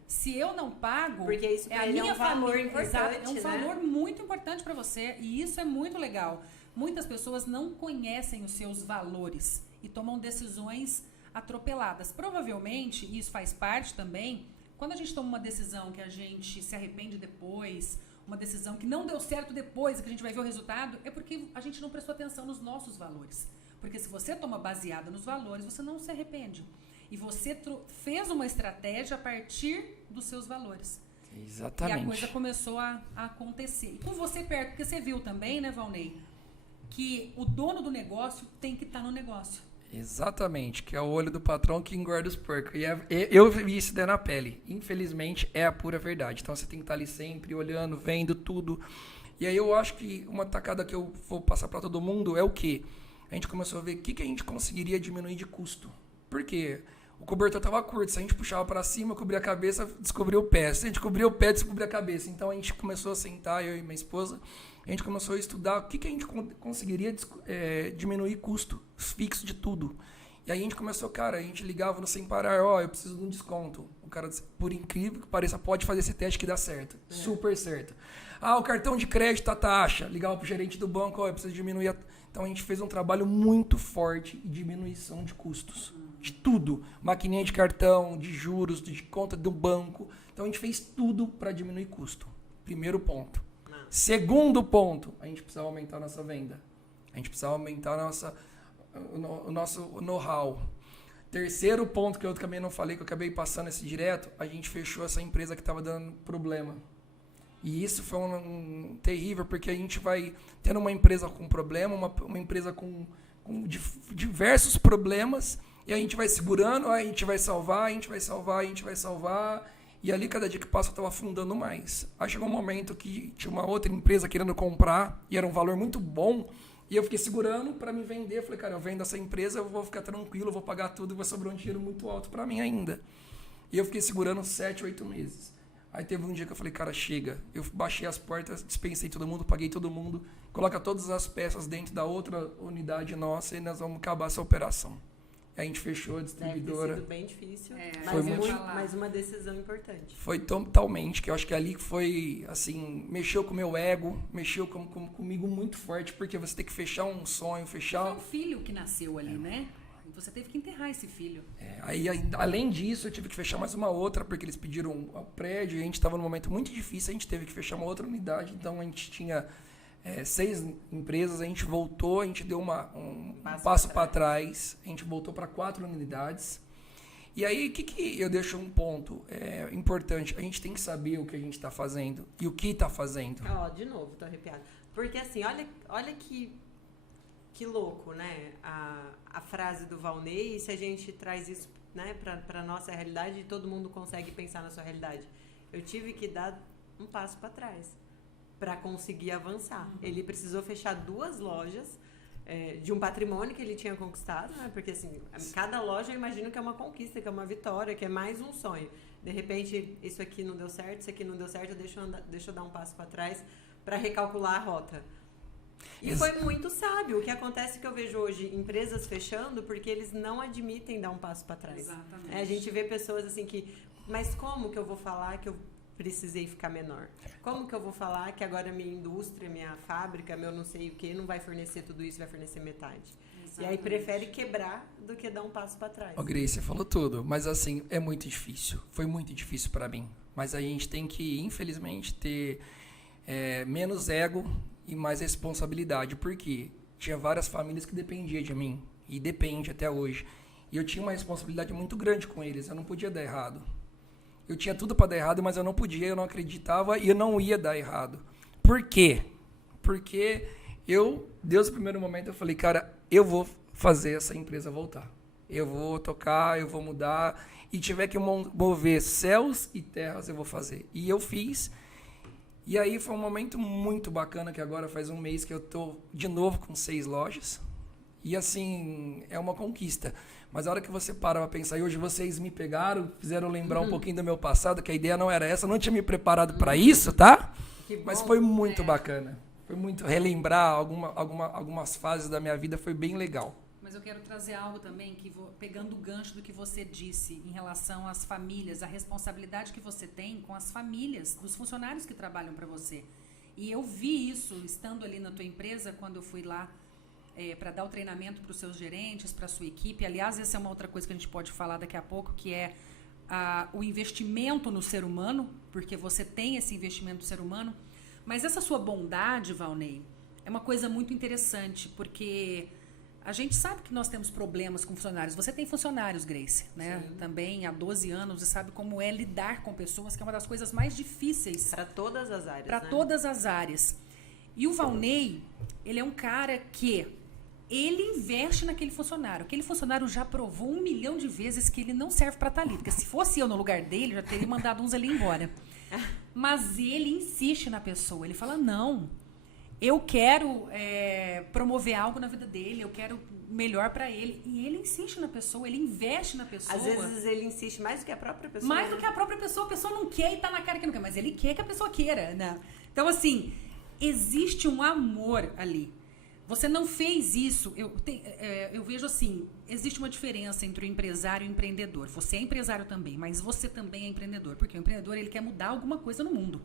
Se eu não pago, Porque isso pra é a ele minha é um valor família. importante, Exato, é um né? valor muito importante para você e isso é muito legal. Muitas pessoas não conhecem os seus valores e tomam decisões atropeladas. Provavelmente, e isso faz parte também, quando a gente toma uma decisão que a gente se arrepende depois, uma decisão que não deu certo depois, que a gente vai ver o resultado, é porque a gente não prestou atenção nos nossos valores. Porque se você toma baseada nos valores, você não se arrepende. E você fez uma estratégia a partir dos seus valores. Exatamente. E a coisa começou a acontecer. E com você perto, porque você viu também, né, Valnei, que o dono do negócio tem que estar no negócio. Exatamente, que é o olho do patrão que engorda os porcos. E eu vi isso daí na pele. Infelizmente, é a pura verdade. Então, você tem que estar ali sempre olhando, vendo tudo. E aí, eu acho que uma tacada que eu vou passar para todo mundo é o quê? A gente começou a ver o que a gente conseguiria diminuir de custo. Por quê? O cobertor estava curto. Se a gente puxava para cima, cobria a cabeça, descobria o pé. Se a gente cobria o pé, descobria a cabeça. Então, a gente começou a sentar, eu e minha esposa, a gente começou a estudar o que a gente conseguiria diminuir custo fixo de tudo. E aí a gente começou, cara, a gente ligava no Sem Parar, eu preciso de um desconto. O cara disse, por incrível que pareça, pode fazer esse teste que dá certo. Super certo. O cartão de crédito, a taxa. Ligava pro gerente do banco, eu preciso diminuir Então a gente fez um trabalho muito forte de diminuição de custos. De tudo. Maquininha de cartão, de juros, de conta do banco. Então a gente fez tudo para diminuir custo. Primeiro ponto. Segundo ponto, a gente precisava aumentar a nossa venda. A gente precisava aumentar o nosso know-how. Terceiro ponto, que eu também não falei, que eu acabei passando esse direto, a gente fechou essa empresa que estava dando problema. E isso foi um terrível, porque a gente vai tendo uma empresa com problema, uma empresa com diversos problemas, e a gente vai segurando, a gente vai salvar, a gente vai salvar, a gente vai salvar. E ali, cada dia que passa, eu estava afundando mais. Aí chegou um momento que tinha uma outra empresa querendo comprar, e era um valor muito bom, e eu fiquei segurando para me vender. Eu falei, cara, eu vendo essa empresa, eu vou ficar tranquilo, eu vou pagar tudo, vai sobrar um dinheiro muito alto para mim ainda. E eu fiquei segurando 7, 8 meses. Aí teve um dia que eu falei, cara, chega. Eu baixei as portas, dispensei todo mundo, paguei todo mundo, coloca todas as peças dentro da outra unidade nossa e nós vamos acabar essa operação. Aí a gente fechou a distribuidora. Deve ter sido bem difícil, Foi mas uma decisão importante. Foi totalmente, que eu acho que ali foi, assim, mexeu com o meu ego, mexeu comigo muito forte, porque você tem que fechar um sonho, fechar... Foi um filho que nasceu ali, né? E você teve que enterrar esse filho. Aí, além disso, eu tive que fechar mais uma outra, porque eles pediram um prédio, e a gente estava num momento muito difícil, a gente teve que fechar uma outra unidade, então a gente tinha 6 empresas, a gente voltou, a gente deu um passo para trás, a gente voltou para 4 unidades. E aí, o que eu deixo um ponto importante? A gente tem que saber o que a gente está fazendo e o que está fazendo. De novo, tô arrepiada. Porque assim, olha que louco, né? A frase do Valnei, e se a gente traz isso, né, para nossa realidade, todo mundo consegue pensar na sua realidade. Eu tive que dar um passo para trás para conseguir avançar. Ele precisou fechar 2 lojas de um patrimônio que ele tinha conquistado, né? Porque assim, cada loja eu imagino que é uma conquista, que é uma vitória, que é mais um sonho. De repente, isso aqui não deu certo, isso aqui não deu certo, deixa eu dar um passo para trás para recalcular a rota. E foi muito sábio. O que acontece é que eu vejo hoje empresas fechando porque eles não admitem dar um passo para trás. Exatamente. A gente vê pessoas assim que... Mas como que eu vou falar que eu precisei ficar menor? Como que eu vou falar que agora minha indústria, minha fábrica, meu não sei o que, não vai fornecer tudo isso, vai fornecer metade? E aí prefere quebrar do que dar um passo para trás. Ô, Grace, você falou tudo, mas assim, é muito difícil. Foi muito difícil para mim. Mas a gente tem que, infelizmente, ter menos ego e mais responsabilidade. Porque tinha várias famílias que dependiam de mim. E depende até hoje. E eu tinha uma responsabilidade muito grande com eles. Eu não podia dar errado. Eu tinha tudo para dar errado, mas eu não podia, eu não acreditava e eu não ia dar errado. Por quê? Porque Deus, no primeiro momento, eu falei, cara, eu vou fazer essa empresa voltar. Eu vou tocar, eu vou mudar. E tiver que mover céus e terras, eu vou fazer. E eu fiz. E aí foi um momento muito bacana, que agora faz um mês que eu tô de novo com 6 lojas. E assim, é uma conquista. Mas a hora que você para pra pensar, e hoje vocês me pegaram, fizeram lembrar um pouquinho do meu passado, que a ideia não era essa, eu não tinha me preparado para isso, tá? Mas foi muito bacana. Foi muito relembrar algumas fases da minha vida, foi bem legal. Mas eu quero trazer algo também, pegando o gancho do que você disse em relação às famílias, a responsabilidade que você tem com as famílias, dos funcionários que trabalham para você. E eu vi isso estando ali na tua empresa, quando eu fui lá para dar o treinamento para os seus gerentes, para a sua equipe. Aliás, essa é uma outra coisa que a gente pode falar daqui a pouco, que é o investimento no ser humano, porque você tem esse investimento no ser humano. Mas essa sua bondade, Valnei, é uma coisa muito interessante, porque a gente sabe que nós temos problemas com funcionários. Você tem funcionários, Grace, né? Sim. Também há 12 anos, e sabe como é lidar com pessoas, que é uma das coisas mais difíceis. Para todas as áreas, Para todas as áreas. E o Valnei, ele é um cara que ele investe naquele funcionário. Aquele funcionário já provou 1 milhão de vezes que ele não serve para estar ali. Porque se fosse eu no lugar dele, já teria mandado uns ali embora. Mas ele insiste na pessoa. Ele fala, não, eu quero promover algo na vida dele, eu quero melhor para ele. E ele insiste na pessoa, ele investe na pessoa. Às vezes ele insiste mais do que a própria pessoa. Mais do que a própria pessoa. A pessoa não quer e tá na cara que não quer. Mas ele quer que a pessoa queira, né? Então, assim, existe um amor ali. Você não fez isso. Eu vejo assim, existe uma diferença entre o empresário e o empreendedor. Você é empresário também, mas você também é empreendedor. Porque o empreendedor, ele quer mudar alguma coisa no mundo.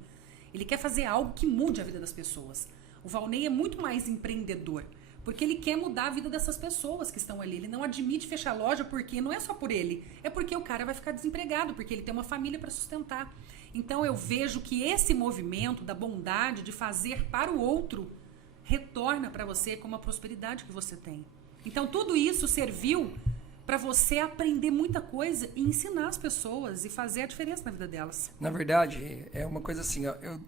Ele quer fazer algo que mude a vida das pessoas. O Valnei é muito mais empreendedor, porque ele quer mudar a vida dessas pessoas que estão ali. Ele não admite fechar loja porque não é só por ele, é porque o cara vai ficar desempregado, porque ele tem uma família para sustentar. Então eu vejo que esse movimento da bondade, de fazer para o outro, retorna para você com uma prosperidade que você tem. Então tudo isso serviu para você aprender muita coisa e ensinar as pessoas e fazer a diferença na vida delas. Na verdade, é uma coisa assim,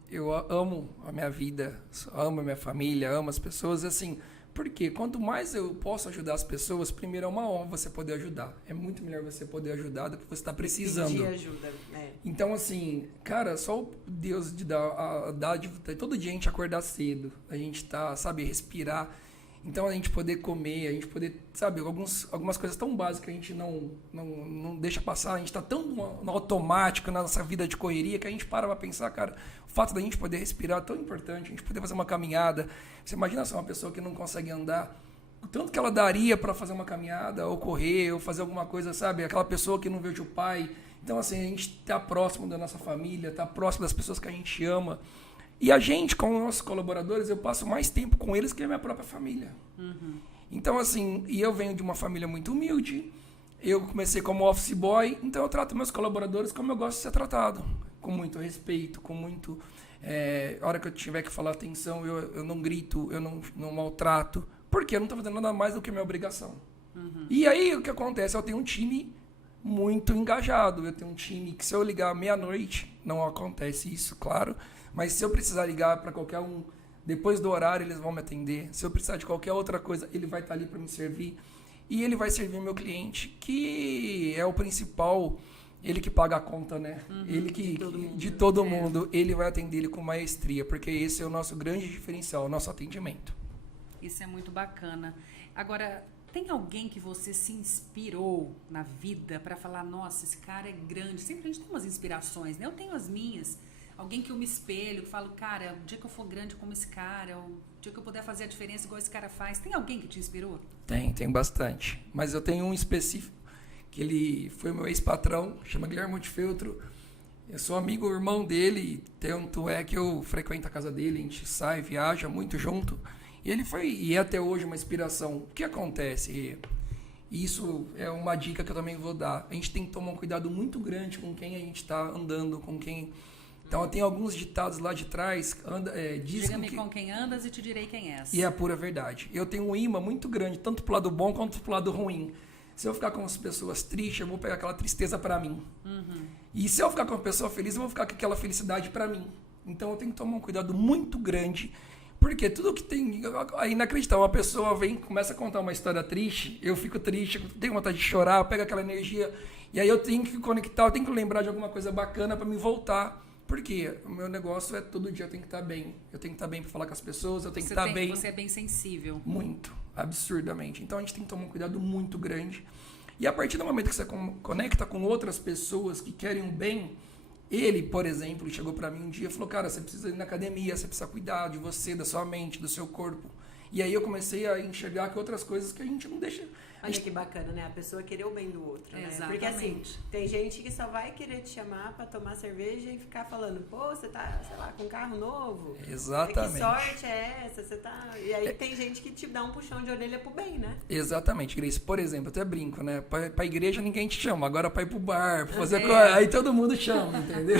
eu amo a minha vida, amo a minha família, amo as pessoas, assim, porque quanto mais eu posso ajudar as pessoas, primeiro é uma honra você poder ajudar. É muito melhor você poder ajudar do que você está precisando. Pedir ajuda, Então, assim, cara, só o Deus de dar todo dia a gente acordar cedo, a gente tá, sabe, respirar. Então, a gente poder comer, a gente poder, sabe, algumas coisas tão básicas que a gente não deixa passar, a gente tá tão no automático na nossa vida de correria que a gente para pensar, cara, o fato da gente poder respirar é tão importante, a gente poder fazer uma caminhada. Você imagina só uma pessoa que não consegue andar, o tanto que ela daria para fazer uma caminhada, ou correr, ou fazer alguma coisa, sabe? Aquela pessoa que não vê o pai. Então, assim, a gente tá próximo da nossa família, tá próximo das pessoas que a gente ama. E a gente, com os nossos colaboradores, eu passo mais tempo com eles que a minha própria família. Uhum. Então, assim, e eu venho de uma família muito humilde, eu comecei como office boy, então eu trato meus colaboradores como eu gosto de ser tratado, com muito respeito, com muito... a hora que eu tiver que falar atenção, eu não grito, eu não maltrato, porque eu não estou fazendo nada mais do que a minha obrigação. Uhum. E aí, o que acontece? Eu tenho um time muito engajado, eu tenho um time que se eu ligar meia-noite, não acontece isso, claro, mas se eu precisar ligar para qualquer um, depois do horário eles vão me atender. Se eu precisar de qualquer outra coisa, ele vai estar ali para me servir. E ele vai servir meu cliente, que é o principal, ele que paga a conta, né? Uhum, Ele que de todo mundo, ele vai atender ele com maestria, porque esse é o nosso grande diferencial, o nosso atendimento. Isso é muito bacana. Agora, tem alguém que você se inspirou na vida para falar, nossa, esse cara é grande? Sempre a gente tem umas inspirações, né? Eu tenho as minhas. Alguém que eu me espelho, que falo, cara, o dia que eu for grande como esse cara, o dia que eu puder fazer a diferença igual esse cara faz. Tem alguém que te inspirou? Tem bastante. Mas eu tenho um específico, que ele foi meu ex-patrão, chama Guilherme Montefeltro. Eu sou amigo, irmão dele, tanto é que eu frequento a casa dele, a gente sai, viaja muito junto. E ele foi, e é até hoje uma inspiração. O que acontece? E isso é uma dica que eu também vou dar. A gente tem que tomar um cuidado muito grande com quem a gente está andando, com quem... Então, tem alguns ditados lá de trás. Diga-me com quem andas e te direi quem és. E é a pura verdade. Eu tenho um imã muito grande, tanto pro lado bom quanto pro lado ruim. Se eu ficar com as pessoas tristes, eu vou pegar aquela tristeza para mim. E se eu ficar com uma pessoa feliz, eu vou ficar com aquela felicidade para mim. Então, eu tenho que tomar um cuidado muito grande. Porque tudo que tem... É inacreditável. Uma pessoa vem, começa a contar uma história triste, eu fico triste, tenho vontade de chorar, eu pego aquela energia. E aí eu tenho que conectar, eu tenho que lembrar de alguma coisa bacana para me voltar. Porque o meu negócio é todo dia eu tenho que estar bem. Eu tenho que estar bem para falar com as pessoas, eu tenho que estar bem. Você é bem sensível. Muito, absurdamente. Então a gente tem que tomar um cuidado muito grande. E a partir do momento que você conecta com outras pessoas que querem o bem, ele, por exemplo, chegou para mim um dia e falou: cara, você precisa ir na academia, você precisa cuidar de você, da sua mente, do seu corpo. E aí eu comecei a enxergar que outras coisas que a gente não deixa... Olha que bacana, né? A pessoa querer o bem do outro, né? Exatamente. Porque assim, tem gente que só vai querer te chamar pra tomar cerveja e ficar falando: pô, você tá, sei lá, com um carro novo? Exatamente. Que sorte é essa? Você tá... E aí tem gente que te dá um puxão de orelha pro bem, né? Exatamente, Grace. Por exemplo, eu até brinco, né? Pra igreja ninguém te chama, agora pra ir pro bar, pra fazer coisa, aí todo mundo chama, entendeu?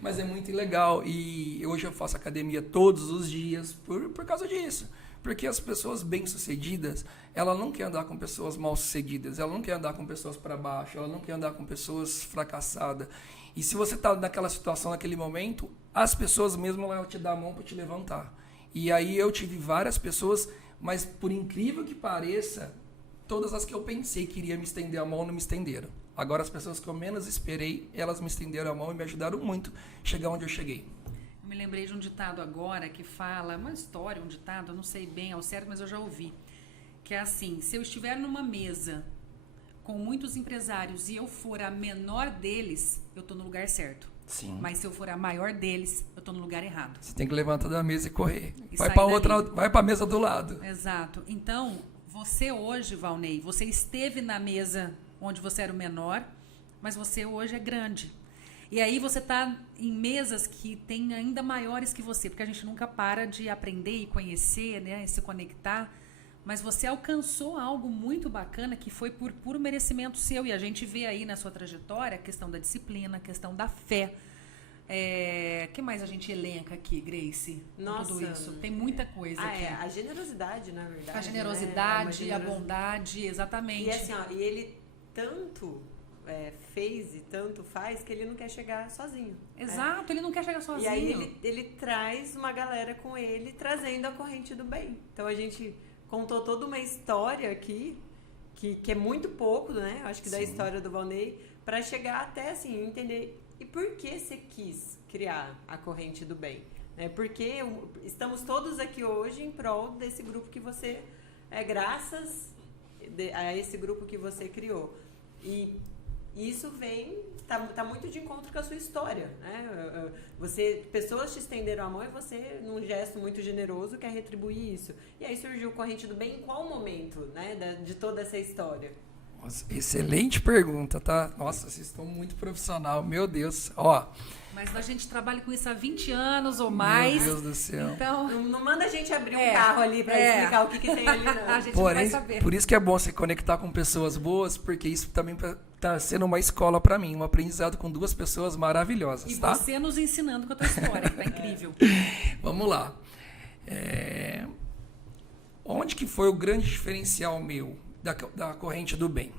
Mas é muito legal. E hoje eu faço academia todos os dias por causa disso. Porque as pessoas bem-sucedidas, ela não quer andar com pessoas mal-sucedidas, ela não quer andar com pessoas para baixo, ela não quer andar com pessoas fracassadas. E se você está naquela situação, naquele momento, as pessoas mesmo vão te dar a mão para te levantar. E aí eu tive várias pessoas, mas por incrível que pareça, todas as que eu pensei que iria me estender a mão não me estenderam. Agora as pessoas que eu menos esperei, elas me estenderam a mão e me ajudaram muito a chegar onde eu cheguei. Me lembrei de um ditado agora que fala, uma história, um ditado, eu não sei bem ao certo, mas eu já ouvi, que é assim: se eu estiver numa mesa com muitos empresários e eu for a menor deles, eu estou no lugar certo. Sim. Mas se eu for a maior deles, eu estou no lugar errado. Você tem que levantar da mesa e correr. E vai sair para dali. outra, vai para a mesa do lado. Exato. Então, você hoje, Valnei, você esteve na mesa onde você era o menor, mas você hoje é grande. E aí você está em mesas que tem ainda maiores que você, porque a gente nunca para de aprender e conhecer, né, e se conectar. Mas você alcançou algo muito bacana que foi por puro merecimento seu. E a gente vê aí na sua trajetória a questão da disciplina, a questão da fé. O que mais a gente elenca aqui, Grace? Nossa, tudo isso. Tem muita coisa aqui. A generosidade, na verdade. A generosidade, né? a bondade, exatamente. E assim, ó, e ele tanto fez e tanto faz que ele não quer chegar sozinho. Exato, ele não quer chegar sozinho. E aí ele traz uma galera com ele, trazendo a corrente do bem. Então a gente contou toda uma história aqui, que é muito pouco, né? Acho que da história do Valnei, para chegar até assim, entender e por que você quis criar a corrente do bem. Porque estamos todos aqui hoje em prol desse grupo que você, graças a esse grupo que você criou. E isso tá muito de encontro com a sua história, né? Pessoas te estenderam a mão e você, num gesto muito generoso, quer retribuir isso. E aí surgiu Corrente do Bem em qual momento, né, de toda essa história? Nossa, excelente pergunta, tá? Nossa, vocês estão muito profissional, meu Deus. Ó. Mas a gente trabalha com isso há 20 anos ou mais. Meu Deus do céu. Então, não manda a gente abrir um carro ali para explicar o que tem ali, não. A gente não vai saber. Por isso que é bom se conectar com pessoas boas, porque isso também tá sendo uma escola para mim, um aprendizado com duas pessoas maravilhosas, e tá? você nos ensinando com a tua história, que tá incrível. Vamos lá. Onde que foi o grande diferencial meu da Corrente do Bem?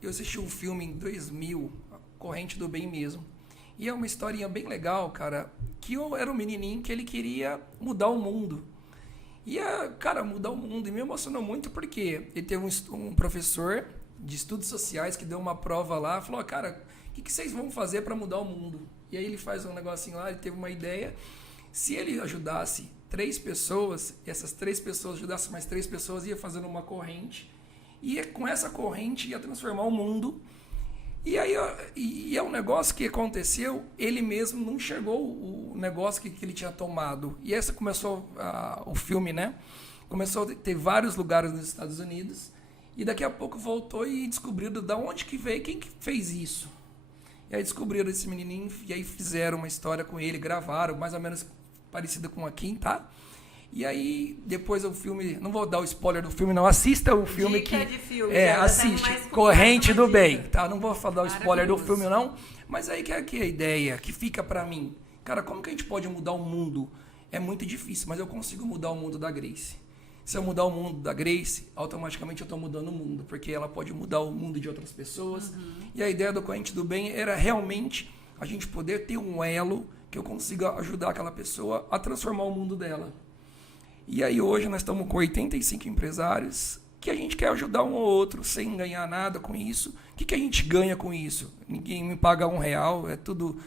Eu assisti um filme em 2000, a Corrente do Bem mesmo. E é uma historinha bem legal, cara, que eu era um menininho que ele queria mudar o mundo. E, cara, mudar o mundo. E me emocionou muito porque ele teve um professor de estudos sociais que deu uma prova lá, falou: cara, o que vocês vão fazer para mudar o mundo? E aí ele faz um negocinho lá, ele teve uma ideia. Se ele ajudasse 3 pessoas, e essas 3 pessoas ajudassem mais 3 pessoas, ia fazendo uma corrente. E com essa corrente ia transformar o mundo. E aí é um negócio que aconteceu, ele mesmo não enxergou o negócio que ele tinha tomado. E essa começou o filme, né? Começou a ter vários lugares nos Estados Unidos. E daqui a pouco voltou e descobriram de onde que veio, quem que fez isso. E aí descobriram esse menininho e aí fizeram uma história com ele, gravaram, mais ou menos parecida com a Kim, tá? E aí, depois o filme... Não vou dar o spoiler do filme, não. Assista o filme Dica de filme, assiste. Corrente do Bem, tá? Não vou dar o spoiler do Maravilhoso. filme, não. Mas aí que é a ideia, que fica pra mim. Cara, como que a gente pode mudar o mundo? É muito difícil, mas eu consigo mudar o mundo da Grace. Se eu mudar o mundo da Grace, automaticamente eu estou mudando o mundo, porque ela pode mudar o mundo de outras pessoas. E a ideia do Corrente do Bem era realmente a gente poder ter um elo que eu consiga ajudar aquela pessoa a transformar o mundo dela. E aí hoje nós estamos com 85 empresários que a gente quer ajudar um ou outro sem ganhar nada com isso. O que a gente ganha com isso? Ninguém me paga R$1, é tudo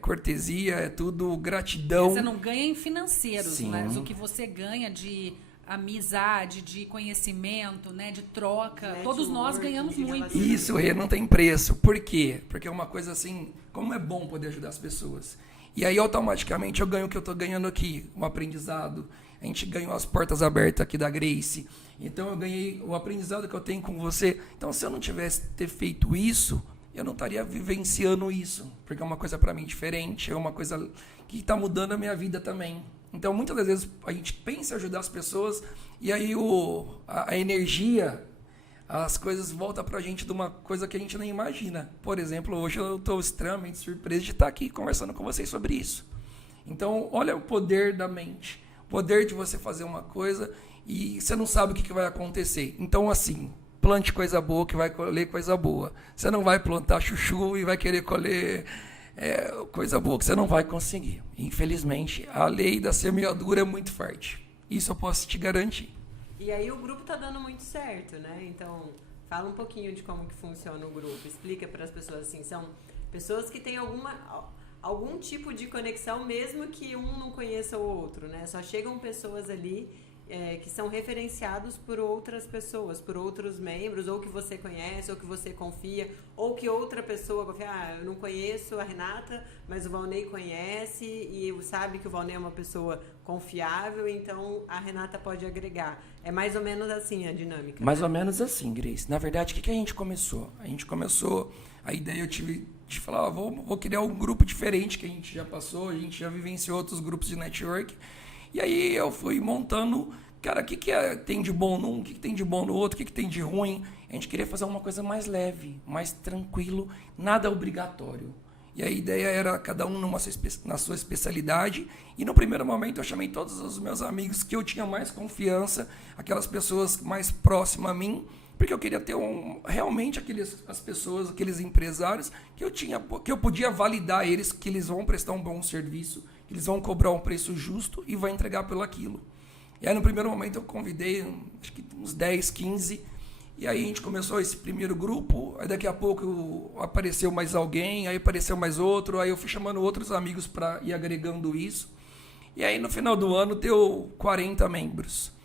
cortesia, é tudo gratidão. Você não ganha em financeiros, Sim. mas o que você ganha de amizade, de conhecimento, né, de troca, todos nós ganhamos muito. Isso, não tem preço. Por quê? Porque é uma coisa assim, como é bom poder ajudar as pessoas. E aí, automaticamente, eu ganho o que eu estou ganhando aqui, um aprendizado. A gente ganhou as portas abertas aqui da Grace. Então, eu ganhei o aprendizado que eu tenho com você. Então, se eu não tivesse ter feito isso, eu não estaria vivenciando isso. Porque é uma coisa para mim diferente, é uma coisa que está mudando a minha vida também. Então, muitas das vezes, a gente pensa em ajudar as pessoas e aí a energia, as coisas voltam para a gente de uma coisa que a gente nem imagina. Por exemplo, hoje eu estou extremamente surpreso de estar aqui conversando com vocês sobre isso. Então, olha o poder da mente. O poder de você fazer uma coisa e você não sabe o que vai acontecer. Então, assim, plante coisa boa que vai colher coisa boa. Você não vai plantar chuchu e vai querer colher... coisa boa que você não vai conseguir. Infelizmente, a lei da semeadura é muito forte. Isso eu posso te garantir. E aí o grupo tá dando muito certo, né? Então, fala um pouquinho de como que funciona o grupo. Explica para as pessoas assim, são pessoas que têm algum tipo de conexão, mesmo que um não conheça o outro, né? Só chegam pessoas ali que são referenciados por outras pessoas, por outros membros, ou que você conhece, ou que você confia, ou que outra pessoa confia. Eu não conheço a Renata, mas o Valnei conhece e sabe que o Valnei é uma pessoa confiável, então a Renata pode agregar. É mais ou menos assim a dinâmica. Mais ou menos assim, Grace. Na verdade, o que a gente começou? A ideia eu tive de falar, vou criar um grupo diferente que a gente já passou, a gente já vivenciou outros grupos de network. E aí eu fui montando, cara, o que tem de bom num, o que tem de bom no outro, o que tem de ruim. A gente queria fazer uma coisa mais leve, mais tranquilo, nada obrigatório. E a ideia era cada um na sua especialidade. E no primeiro momento eu chamei todos os meus amigos que eu tinha mais confiança, aquelas pessoas mais próximas a mim, porque eu queria ter realmente as pessoas, aqueles empresários que eu podia validar eles, que eles vão prestar um bom serviço, que eles vão cobrar um preço justo e vão entregar pelo aquilo. E aí no primeiro momento eu convidei acho que uns 10, 15, e aí a gente começou esse primeiro grupo, aí daqui a pouco apareceu mais alguém, aí apareceu mais outro, aí eu fui chamando outros amigos para ir agregando isso. E aí no final do ano deu 40 membros.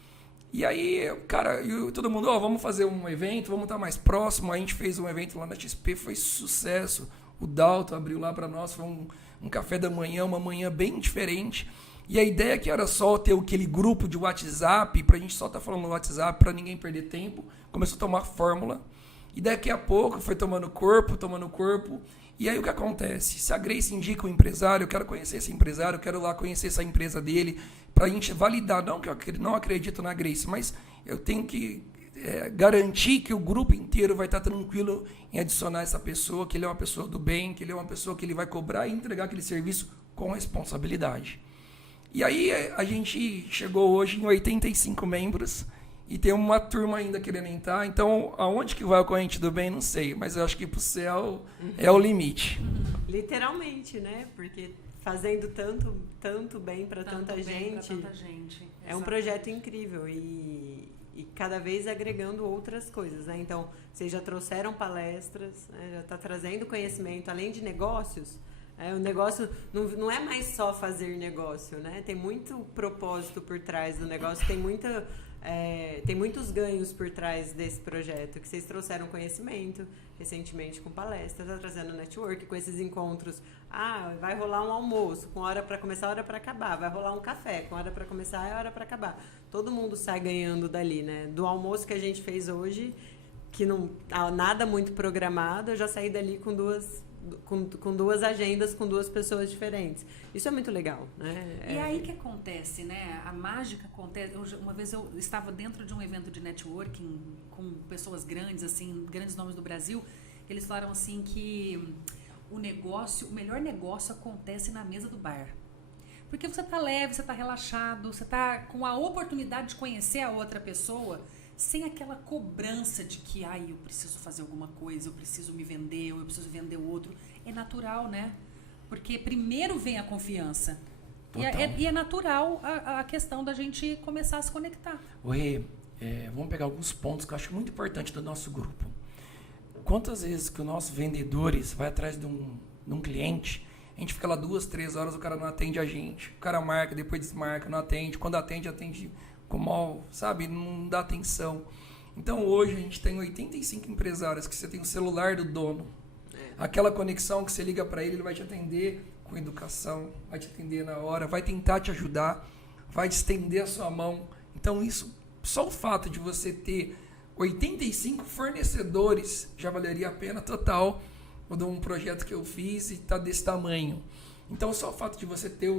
E aí, cara, todo mundo, vamos fazer um evento, vamos estar mais próximo. A gente fez um evento lá na XP, foi sucesso. O Dalton abriu lá para nós, foi um café da manhã, uma manhã bem diferente. E a ideia que era só ter aquele grupo de WhatsApp, para a gente só estar falando no WhatsApp, para ninguém perder tempo, começou a tomar fórmula. E daqui a pouco foi tomando corpo. E aí o que acontece? Se a Grace indica um empresário, eu quero conhecer esse empresário, eu quero lá conhecer essa empresa dele, para a gente validar, não que eu não acredito na Grace, mas eu tenho que garantir que o grupo inteiro vai estar tranquilo em adicionar essa pessoa, que ele é uma pessoa do bem, que ele é uma pessoa que ele vai cobrar e entregar aquele serviço com responsabilidade. E aí a gente chegou hoje em 85 membros e tem uma turma ainda querendo entrar, então aonde que vai o Corrente do Bem, não sei, mas eu acho que pro céu é o limite. Literalmente, né? Porque fazendo tanto bem para tanta gente. É um projeto incrível e cada vez agregando outras coisas, né? Então, vocês já trouxeram palestras, né? Já está trazendo conhecimento, além de negócios. O negócio não é mais só fazer negócio, né? Tem muito propósito por trás do negócio, tem muitos ganhos por trás desse projeto, que vocês trouxeram conhecimento recentemente com palestras, tá trazendo network, com esses encontros. Vai rolar um almoço com hora para começar, hora para acabar. Vai rolar um café com hora para começar e hora para acabar. Todo mundo sai ganhando dali, né? Do almoço que a gente fez hoje, que não nada muito programado, eu já saí dali com com duas agendas, com duas pessoas diferentes. Isso é muito legal, né? E aí que acontece, né? A mágica acontece. Uma vez eu estava dentro de um evento de networking com pessoas grandes, assim, grandes nomes do Brasil. Eles falaram assim que o melhor negócio acontece na mesa do bar. Porque você tá leve, você tá relaxado, você tá com a oportunidade de conhecer a outra pessoa sem aquela cobrança de que, eu preciso fazer alguma coisa, eu preciso me vender, ou eu preciso vender o outro. É natural, né? Porque primeiro vem a confiança. E é natural a questão da gente começar a se conectar. Rê, vamos pegar alguns pontos que eu acho muito importante do nosso grupo. Quantas vezes que os nossos vendedores vai atrás de um cliente, a gente fica lá 2, 3 horas, o cara não atende a gente. O cara marca, depois desmarca, não atende. Quando atende com mal, sabe? Não dá atenção. Então hoje a gente tem 85 empresários que você tem o celular do dono. Aquela conexão que você liga para ele vai te atender com educação, vai te atender na hora, vai tentar te ajudar, vai te estender a sua mão. Então isso, só o fato de você ter 85 fornecedores já valeria a pena total de um projeto que eu fiz e está desse tamanho. Então, só o fato de você ter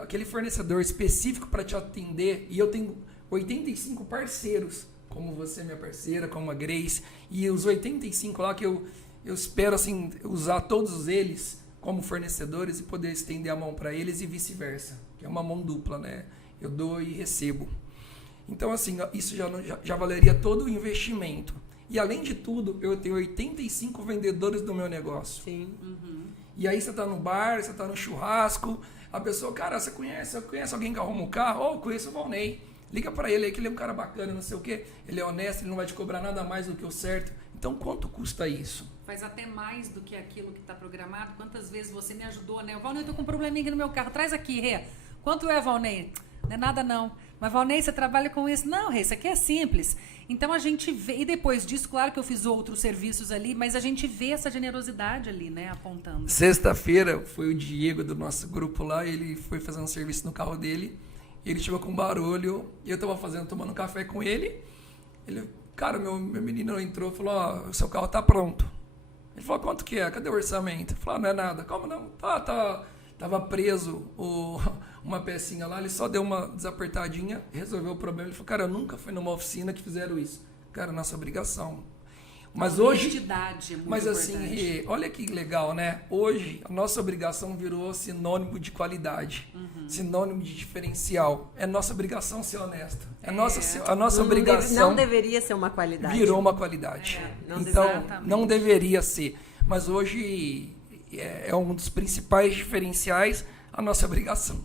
aquele fornecedor específico para te atender, e eu tenho 85 parceiros, como você, minha parceira, como a Grace, e os 85 lá que eu espero assim, usar todos eles como fornecedores e poder estender a mão para eles e vice-versa, que é uma mão dupla, né? Eu dou e recebo. Então, assim, isso já valeria todo o investimento. E, além de tudo, eu tenho 85 vendedores do meu negócio. Sim. E aí você tá no bar, você tá no churrasco, a pessoa, cara, você conhece alguém que arruma um carro? Eu conheço o Valnei. Liga para ele aí que ele é um cara bacana, não sei o quê. Ele é honesto, ele não vai te cobrar nada mais do que o certo. Então, quanto custa isso? Faz até mais do que aquilo que está programado. Quantas vezes você me ajudou, né? Valnei, eu tô com um probleminha aqui no meu carro. Traz aqui, Rê. Quanto é, Valnei? Não é nada, não. Mas, Valnei, você trabalha com isso? Não, Rê, isso aqui é simples. Então, a gente vê... E depois disso, claro que eu fiz outros serviços ali, mas a gente vê essa generosidade ali, né? Apontando. Sexta-feira, foi o Diego do nosso grupo lá, ele foi fazer um serviço no carro dele, e ele chegou com barulho, e eu tava tomando café com ele. Ele, cara, meu menino entrou e falou, o seu carro tá pronto. Ele falou, quanto que é? Cadê o orçamento? Eu falei, não é nada. Como não? Tava preso uma pecinha lá, ele só deu uma desapertadinha, resolveu o problema. Ele falou, cara, eu nunca fui numa oficina que fizeram isso. Cara, nossa obrigação. Mas hoje... Honestidade é muito mas importante. assim, olha que legal, né? Hoje, a nossa obrigação virou sinônimo de qualidade, sinônimo de diferencial. É nossa obrigação ser honesto. A nossa obrigação... Não deveria ser uma qualidade. Virou uma qualidade. Não deveria ser. Mas hoje é um dos principais diferenciais a nossa obrigação.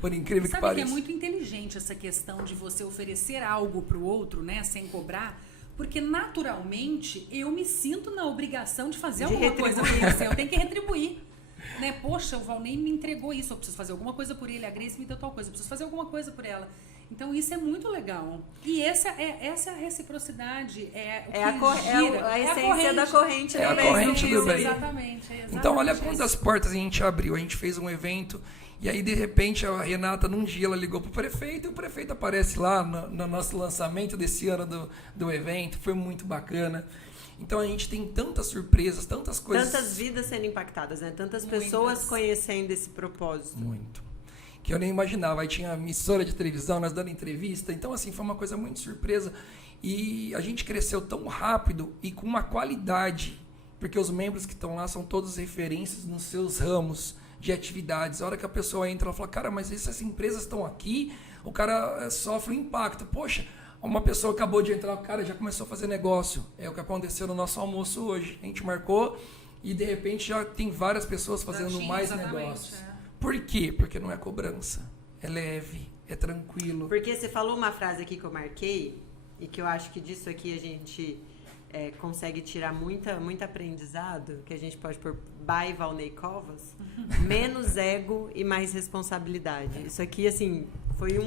Por incrível que pareça. Sabe que é muito inteligente essa questão de você oferecer algo para o outro, né, sem cobrar, porque naturalmente eu me sinto na obrigação de fazer alguma coisa por ele. Eu tenho que retribuir. Né? Poxa, o Valnei me entregou isso, eu preciso fazer alguma coisa por ele, a Grace me deu tal coisa, eu preciso fazer alguma coisa por ela. Então isso é muito legal. E essa é a reciprocidade, a essência da corrente. É a corrente do bem. Exatamente. Então olha quantas portas a gente abriu. A gente fez um evento e aí de repente a Renata num dia ela ligou pro prefeito e o prefeito aparece lá no nosso lançamento desse ano do evento. Foi muito bacana. Então a gente tem tantas surpresas, tantas coisas. Tantas vidas sendo impactadas, né? Tantas pessoas conhecendo esse propósito. Muito. Que eu nem imaginava. Aí tinha emissora de televisão, nós dando entrevista. Então, assim, foi uma coisa muito surpresa. E a gente cresceu tão rápido e com uma qualidade, porque os membros que estão lá são todos referências nos seus ramos de atividades. A hora que a pessoa entra, ela fala, cara, mas essas empresas estão aqui, o cara sofre um impacto. Poxa, uma pessoa acabou de entrar, o cara já começou a fazer negócio. É o que aconteceu no nosso almoço hoje. A gente marcou e, de repente, já tem várias pessoas fazendo mais negócios. Por quê? Porque não é cobrança. É leve, é tranquilo. Porque você falou uma frase aqui que eu marquei e que eu acho que disso aqui a gente consegue tirar muito aprendizado, que a gente pode pôr by Valnei Covas, menos ego e mais responsabilidade. Isso aqui, assim, foi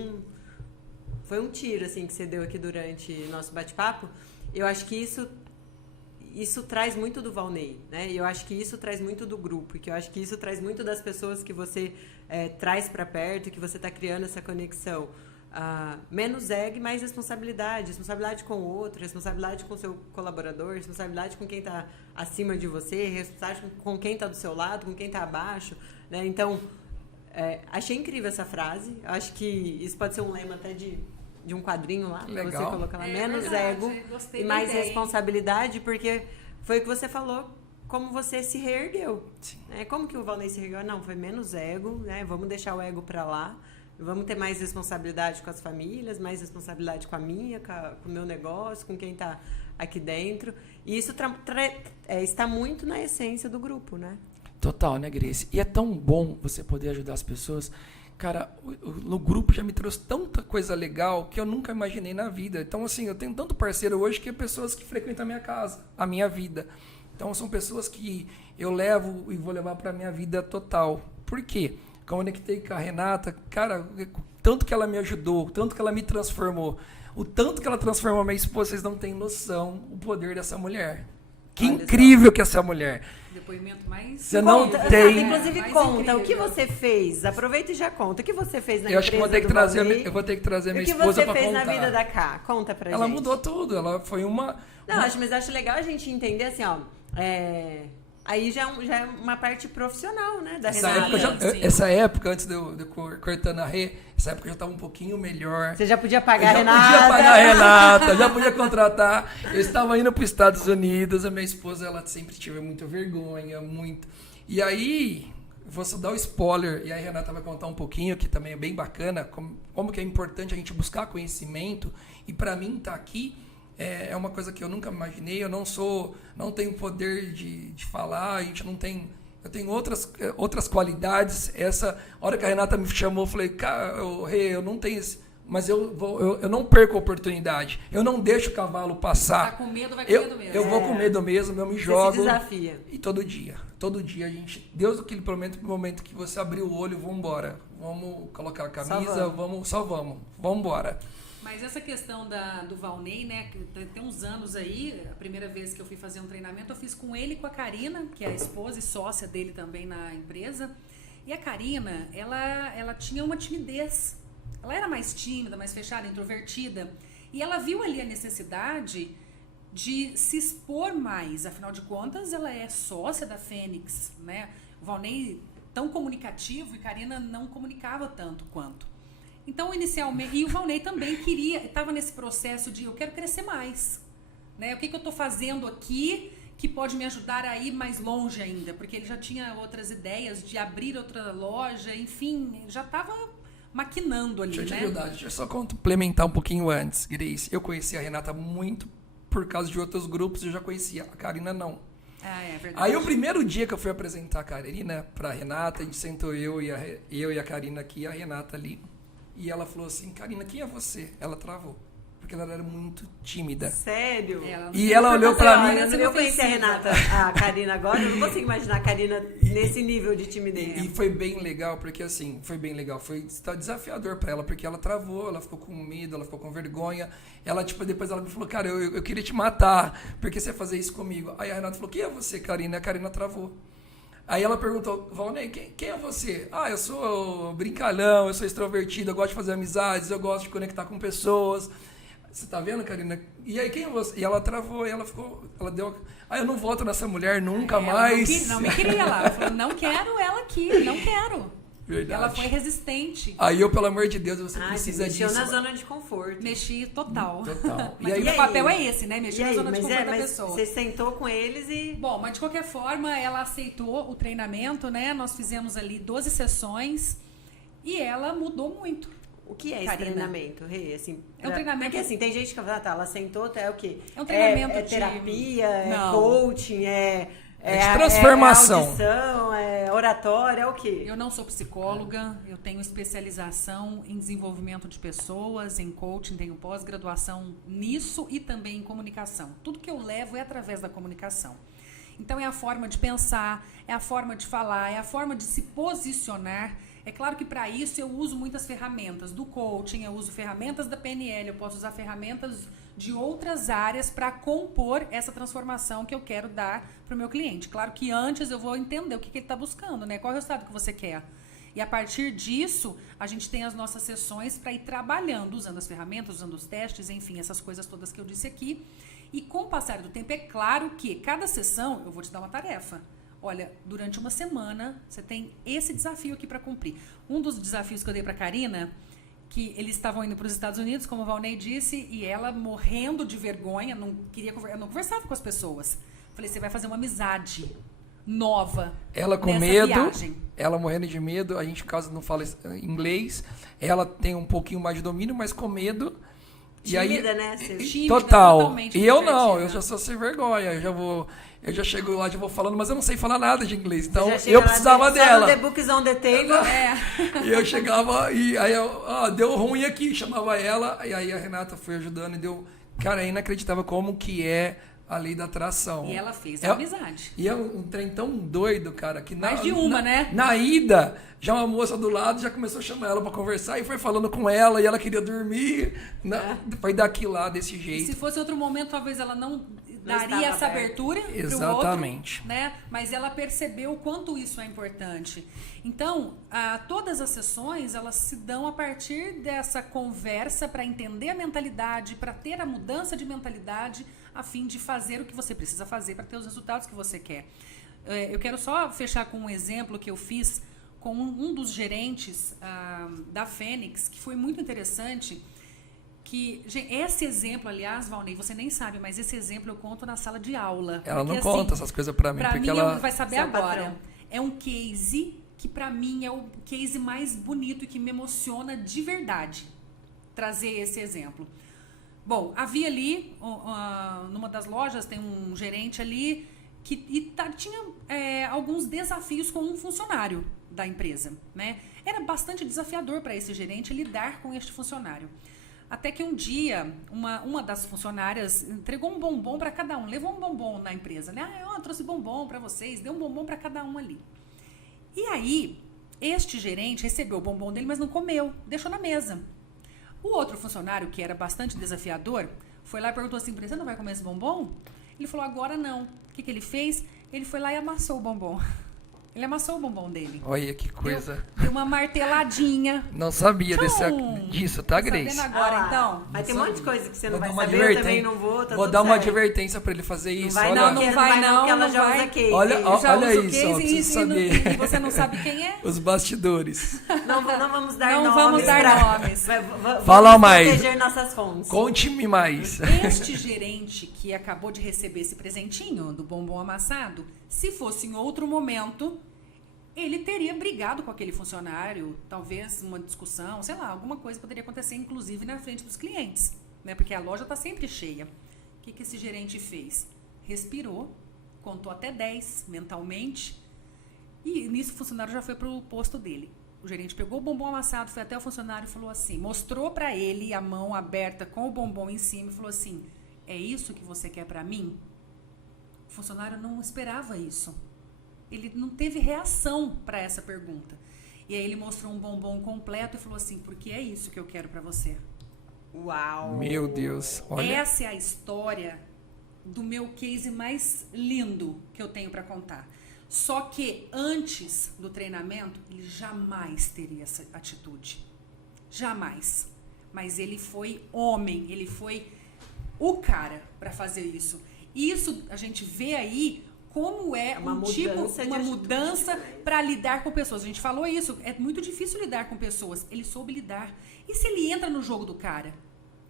um tiro assim, que você deu aqui durante nosso bate-papo. Eu acho que isso traz muito do Valnei, né? E eu acho que isso traz muito do grupo, e que eu acho que isso traz muito das pessoas que você traz para perto, que você está criando essa conexão. menos ego e mais responsabilidade. Responsabilidade com o outro, responsabilidade com o seu colaborador, responsabilidade com quem está acima de você, responsabilidade com quem está do seu lado, com quem está abaixo. Né? Então, achei incrível essa frase. Acho que isso pode ser um lema até de um quadrinho lá. Legal. Você coloca lá, menos verdade, ego gostei e da mais ideia. responsabilidade, porque foi o que você falou, como você se reergueu. Sim. Né? Como que o Valnei se reergueu? Não, foi menos ego, né? Vamos deixar o ego para lá. Vamos ter mais responsabilidade com as famílias, mais responsabilidade com a minha, com o meu negócio, com quem está aqui dentro. E isso está muito na essência do grupo, né? Total, né, Grace? E é tão bom você poder ajudar as pessoas. Cara, o grupo já me trouxe tanta coisa legal que eu nunca imaginei na vida. Então, assim, eu tenho tanto parceiro hoje que é pessoas que frequentam a minha casa, a minha vida. Então, são pessoas que eu levo e vou levar para a minha vida total. Por quê? Conectei com a Renata, cara, tanto que ela me ajudou, tanto que ela me transformou, o tanto que ela transformou a minha esposa, vocês não têm noção o poder dessa mulher. Que Olha incrível que é essa mulher. Depoimento mais... Você não Conta, tem... inclusive, mais conta incrível. O que você fez. Aproveita e já conta. O que você fez na Eu acho que empresa vou ter que do trazer, Valnei? eu vou ter que trazer minha O que esposa você para fez contar. na vida da Cá? Conta pra gente. Ela mudou tudo, ela foi uma... Não, mas acho legal a gente entender assim, ó. Aí já é uma parte profissional, né? Da Essa Renata. essa época, antes de eu cortando a Rê, essa época eu já estava um pouquinho melhor. Você já podia pagar a Eu já Renata. podia pagar a Renata, já podia contratar. Eu estava indo para os Estados Unidos, a minha esposa, ela sempre tive muita vergonha, muito. E aí, vou só dar o spoiler, e aí a Renata vai contar um pouquinho, que também é bem bacana, como que é importante a gente buscar conhecimento. E para mim, estar aqui é uma coisa que eu nunca imaginei. Eu não tenho poder de falar, a gente não tem... Eu tenho outras qualidades. Essa hora que a Renata me chamou, eu falei, cara, eu não tenho esse... Mas eu não perco a oportunidade. Eu não deixo o cavalo passar. Tá com medo, vai com medo mesmo. Eu vou com medo mesmo, eu me Você jogo. se desafia. E todo dia a gente... Deus, aquele momento que você abriu o olho, vamos embora. Vamos colocar a camisa, vamos embora. Mas essa questão do Valnei, né, que tem uns anos aí, a primeira vez que eu fui fazer um treinamento, eu fiz com ele e com a Karina, que é a esposa e sócia dele também na empresa. E a Karina, ela tinha uma timidez. Ela era mais tímida, mais fechada, introvertida. E ela viu ali a necessidade de se expor mais. Afinal de contas, ela é sócia da Fênix, né? O Valnei tão comunicativo e Karina não comunicava tanto quanto. Então, inicialmente, e o Valnei também estava nesse processo de eu quero crescer mais, né? O que eu estou fazendo aqui que pode me ajudar a ir mais longe ainda? Porque ele já tinha outras ideias de abrir outra loja, enfim, já estava maquinando ali, Deixa eu te né? ajudar, deixa eu só complementar um pouquinho antes, Grace. Eu conheci a Renata muito por causa de outros grupos, eu já conhecia. A Karina não. Ah, é verdade. Aí o primeiro dia que eu fui apresentar a Karina pra Renata, a gente sentou eu e a Karina aqui, a Renata ali. E ela falou assim, Karina, quem é você? Ela travou, porque ela era muito tímida. Sério? E ela olhou pra mim... Eu conheci a Renata, a Karina agora, eu não consigo imaginar a Karina nesse nível de timidez. E foi bem legal, porque assim, foi desafiador pra ela, porque ela travou, ela ficou com medo, ela ficou com vergonha. Ela, depois ela me falou, cara, eu queria te matar, porque você ia fazer isso comigo. Aí a Renata falou, quem é você, Karina? E a Karina travou. Aí ela perguntou, Valnei, quem é você? Ah, eu sou brincalhão, eu sou extrovertido, eu gosto de fazer amizades, eu gosto de conectar com pessoas. Você tá vendo, Karina? E aí, quem é você? E ela travou, e ela deu... eu não voto nessa mulher nunca mais. Não me queria lá. Ela falou, não quero ela aqui, não quero. Verdade. Ela foi resistente. Aí eu, pelo amor de Deus, você precisa disso. Mexeu na zona de conforto. Mexi total. E aí, o papel é esse, né? Mexer na zona de conforto da mas pessoa. você sentou com eles e... Bom, mas de qualquer forma, ela aceitou o treinamento, né? Nós fizemos ali 12 sessões e ela mudou muito. O que é esse Karina. treinamento, Rê? Assim, É um treinamento... Porque assim, tem gente que fala, ela sentou, é o quê? É um treinamento é de... terapia, é Não. coaching, de transformação. É audição, é oratória, é o quê? Eu não sou psicóloga, eu tenho especialização em desenvolvimento de pessoas, em coaching, tenho pós-graduação nisso e também em comunicação. Tudo que eu levo é através da comunicação. Então é a forma de pensar, é a forma de falar, é a forma de se posicionar. É claro que para isso eu uso muitas ferramentas do coaching, eu uso ferramentas da PNL, eu posso usar ferramentas de outras áreas para compor essa transformação que eu quero dar para o meu cliente. Claro que antes eu vou entender o que ele está buscando, né? Qual é o resultado que você quer. E a partir disso, a gente tem as nossas sessões para ir trabalhando, usando as ferramentas, usando os testes, enfim, essas coisas todas que eu disse aqui. E com o passar do tempo, é claro que cada sessão, eu vou te dar uma tarefa. Olha, durante uma semana, você tem esse desafio aqui para cumprir. Um dos desafios que eu dei para a Karina, que eles estavam indo para os Estados Unidos, como o Valnei disse, e ela morrendo de vergonha, eu não conversava com as pessoas. Falei, você vai fazer uma amizade nova. Ela com nessa medo, viagem. ela morrendo de medo, a gente quase não fala inglês, ela tem um pouquinho mais de domínio, mas com medo. Tímida, e aí, né? Tímida, total. totalmente E eu não, introvertida. eu já sou sem vergonha, eu já chego lá, já vou falando, mas eu não sei falar nada de inglês, então Já chega eu lá, precisava só dela. no The Books on the Table. E eu chegava e aí deu ruim aqui, chamava ela, e aí a Renata foi ajudando e deu. Cara, é inacreditável como que é a lei da atração. E ela fez a amizade. E é um trem tão doido, cara, que Mais de uma, né? Na ida, já uma moça do lado já começou a chamar ela pra conversar e foi falando com ela e ela queria dormir. Foi daqui lá, desse E jeito. se fosse outro momento, talvez ela não daria estava essa aberta. abertura pro Exatamente. outro, né? Mas ela percebeu o quanto isso é importante. Então, todas as sessões, elas se dão a partir dessa conversa para entender a mentalidade, para ter a mudança de mentalidade, a fim de fazer o que você precisa fazer para ter os resultados que você quer. Eu quero só fechar com um exemplo que eu fiz com um dos gerentes da Fênix, que foi muito interessante. Que, gente, esse exemplo, aliás, Valnei, você nem sabe, mas esse exemplo eu conto na sala de aula. Ela porque, não conta essas coisas pra mim, porque ela vai saber Seu agora. patrão. É um case que pra mim é o case mais bonito e que me emociona de verdade trazer esse exemplo. Bom, havia ali, numa das lojas, tem um gerente ali que tinha alguns desafios com um funcionário da empresa, né? Era bastante desafiador para esse gerente lidar com este funcionário. Até que um dia, uma das funcionárias entregou um bombom para cada um, levou um bombom na empresa, né? Eu trouxe bombom para vocês, deu um bombom para cada um ali. E aí, este gerente recebeu o bombom dele, mas não comeu, deixou na mesa. O outro funcionário, que era bastante desafiador, foi lá e perguntou assim, você não vai comer esse bombom? Ele falou, agora não. O que ele fez? Ele foi lá e amassou o bombom. Ele amassou o bombom dele. Olha que coisa. Deu uma marteladinha. Não sabia Tchum! disso, tá, Tá Grace? sabendo agora, então? Mas tem um monte de coisa que você não Vou vai dar uma saber, eu também advertência. não vou, tá Vou tudo dar uma certo. advertência pra ele fazer isso. Vai Olha, não, não porque vai não, porque ela não já vai. usa case. Olha, Eu já olha uso isso, case ó, preciso saber. e você não sabe quem é? Os bastidores. Não vamos dar Não nomes. vamos dar pra- nomes. Fala vamos mais. proteger nossas fontes. Conte-me mais. Este gerente que acabou de receber esse presentinho do bombom amassado, se fosse em outro momento, ele teria brigado com aquele funcionário, talvez uma discussão, sei lá, alguma coisa poderia acontecer, inclusive na frente dos clientes, né? Porque a loja está sempre cheia. O que esse gerente fez? Respirou, contou até 10 mentalmente, e nisso o funcionário já foi para o posto dele. O gerente pegou o bombom amassado, foi até o funcionário e falou assim, mostrou para ele a mão aberta com o bombom em cima e falou assim, é isso que você quer para mim? O funcionário não esperava isso. Ele não teve reação para essa pergunta. E aí ele mostrou um bombom completo e falou assim, porque é isso que eu quero para você. Uau. Meu Deus, olha. Essa é a história do meu case mais lindo que eu tenho para contar. Só que antes do treinamento, ele jamais teria essa atitude. Jamais. Mas ele foi homem, ele foi o cara para fazer isso. Isso a gente vê aí como é Uma um tipo, mudança de uma atitude mudança diferente. para lidar com pessoas. A gente falou isso, é muito difícil lidar com pessoas. Ele soube lidar. E se ele entra no jogo do cara?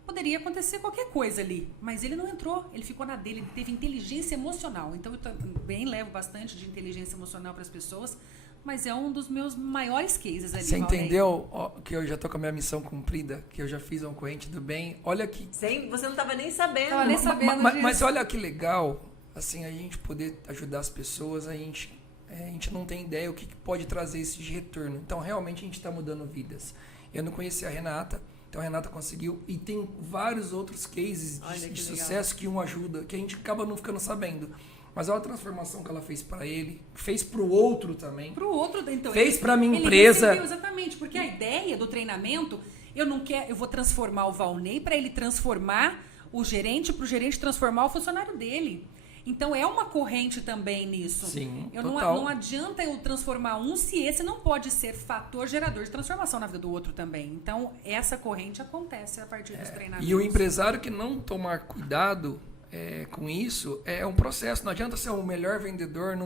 Poderia acontecer qualquer coisa ali, mas ele não entrou, ele ficou na dele, ele teve inteligência emocional. Então eu também levo bastante de inteligência emocional para as pessoas, mas é um dos meus maiores cases ali. Você Valnei. entendeu que eu já tô com a minha missão cumprida? Que eu já fiz um corrente do bem? Olha que... Você não tava nem sabendo. Tava nem sabendo Mas disso. olha que legal, assim, a gente poder ajudar as pessoas, a gente não tem ideia o que pode trazer isso de retorno. Então, realmente, a gente está mudando vidas. Eu não conhecia a Renata, então a Renata conseguiu, e tem vários outros cases Olha de que sucesso que um ajuda, que a gente acaba não ficando sabendo. Mas olha a transformação que ela fez para ele, fez para o outro também. Pro outro, então, Fez ele- pra minha ele empresa. recebeu, exatamente, porque a ideia do treinamento, eu vou transformar o Valnei para ele transformar o gerente, para o gerente transformar o funcionário dele. Então, é uma corrente também nisso. Sim, Não adianta eu transformar um se esse não pode ser fator gerador de transformação na vida do outro também. Então, essa corrente acontece a partir dos treinamentos. E o empresário que não tomar cuidado com isso é um processo. Não adianta ser o melhor vendedor.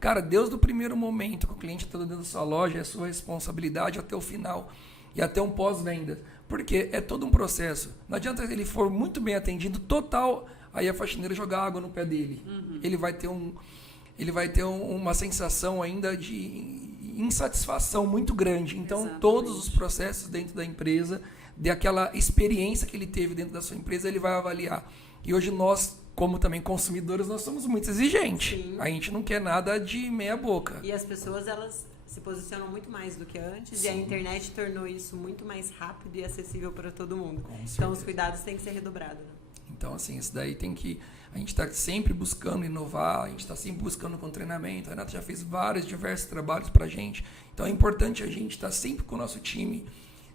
Cara, Deus, do primeiro momento que o cliente está dentro da sua loja, é sua responsabilidade até o final e até um pós-venda. Porque é todo um processo. Não adianta ele for muito bem atendido, total, aí a faxineira jogar água no pé dele. Ele vai ter uma sensação ainda de insatisfação muito grande. Então, Exatamente. Todos os processos dentro da empresa, daquela experiência que ele teve dentro da sua empresa, ele vai avaliar. E hoje nós, como também consumidores, nós somos muito exigentes. Sim. A gente não quer nada de meia boca. E as pessoas, elas se posicionam muito mais do que antes. Sim. E a internet tornou isso muito mais rápido e acessível para todo mundo. Com Então, os certeza. cuidados têm que ser redobrados. Né? Então, assim, isso daí tem que... A gente está sempre buscando inovar, a gente está sempre buscando com treinamento. A Renata já fez diversos trabalhos para a gente. Então, é importante a gente estar sempre com o nosso time,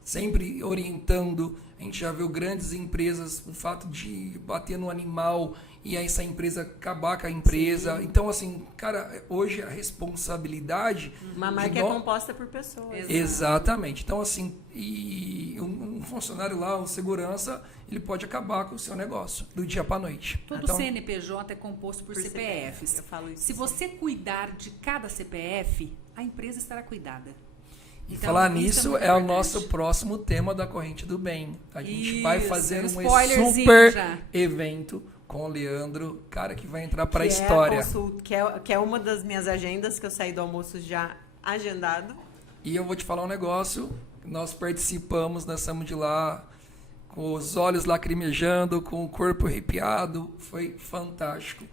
sempre orientando. A gente já viu grandes empresas, o fato de bater no animal e aí essa empresa acabar com a empresa. Sim. Então, assim, cara, hoje a responsabilidade... Uma marca é composta por pessoas. Exato. Exatamente. Então, assim, e um funcionário lá, um segurança, ele pode acabar com o seu negócio do dia para a noite. Todo Então, CNPJ é composto por CPFs. Eu falo isso. Se você cuidar de cada CPF, a empresa estará cuidada. e Então, falar isso nisso muito é o importante. nosso próximo tema da Corrente do Bem. A gente vai Isso, fazer é um um spoilerzinho super já. evento com o Leandro, cara que vai entrar para a Que história. Que é uma das minhas agendas, que eu saí do almoço já agendado. E eu vou te falar um negócio, nós participamos, nós estamos de lá com os olhos lacrimejando, com o corpo arrepiado, foi fantástico.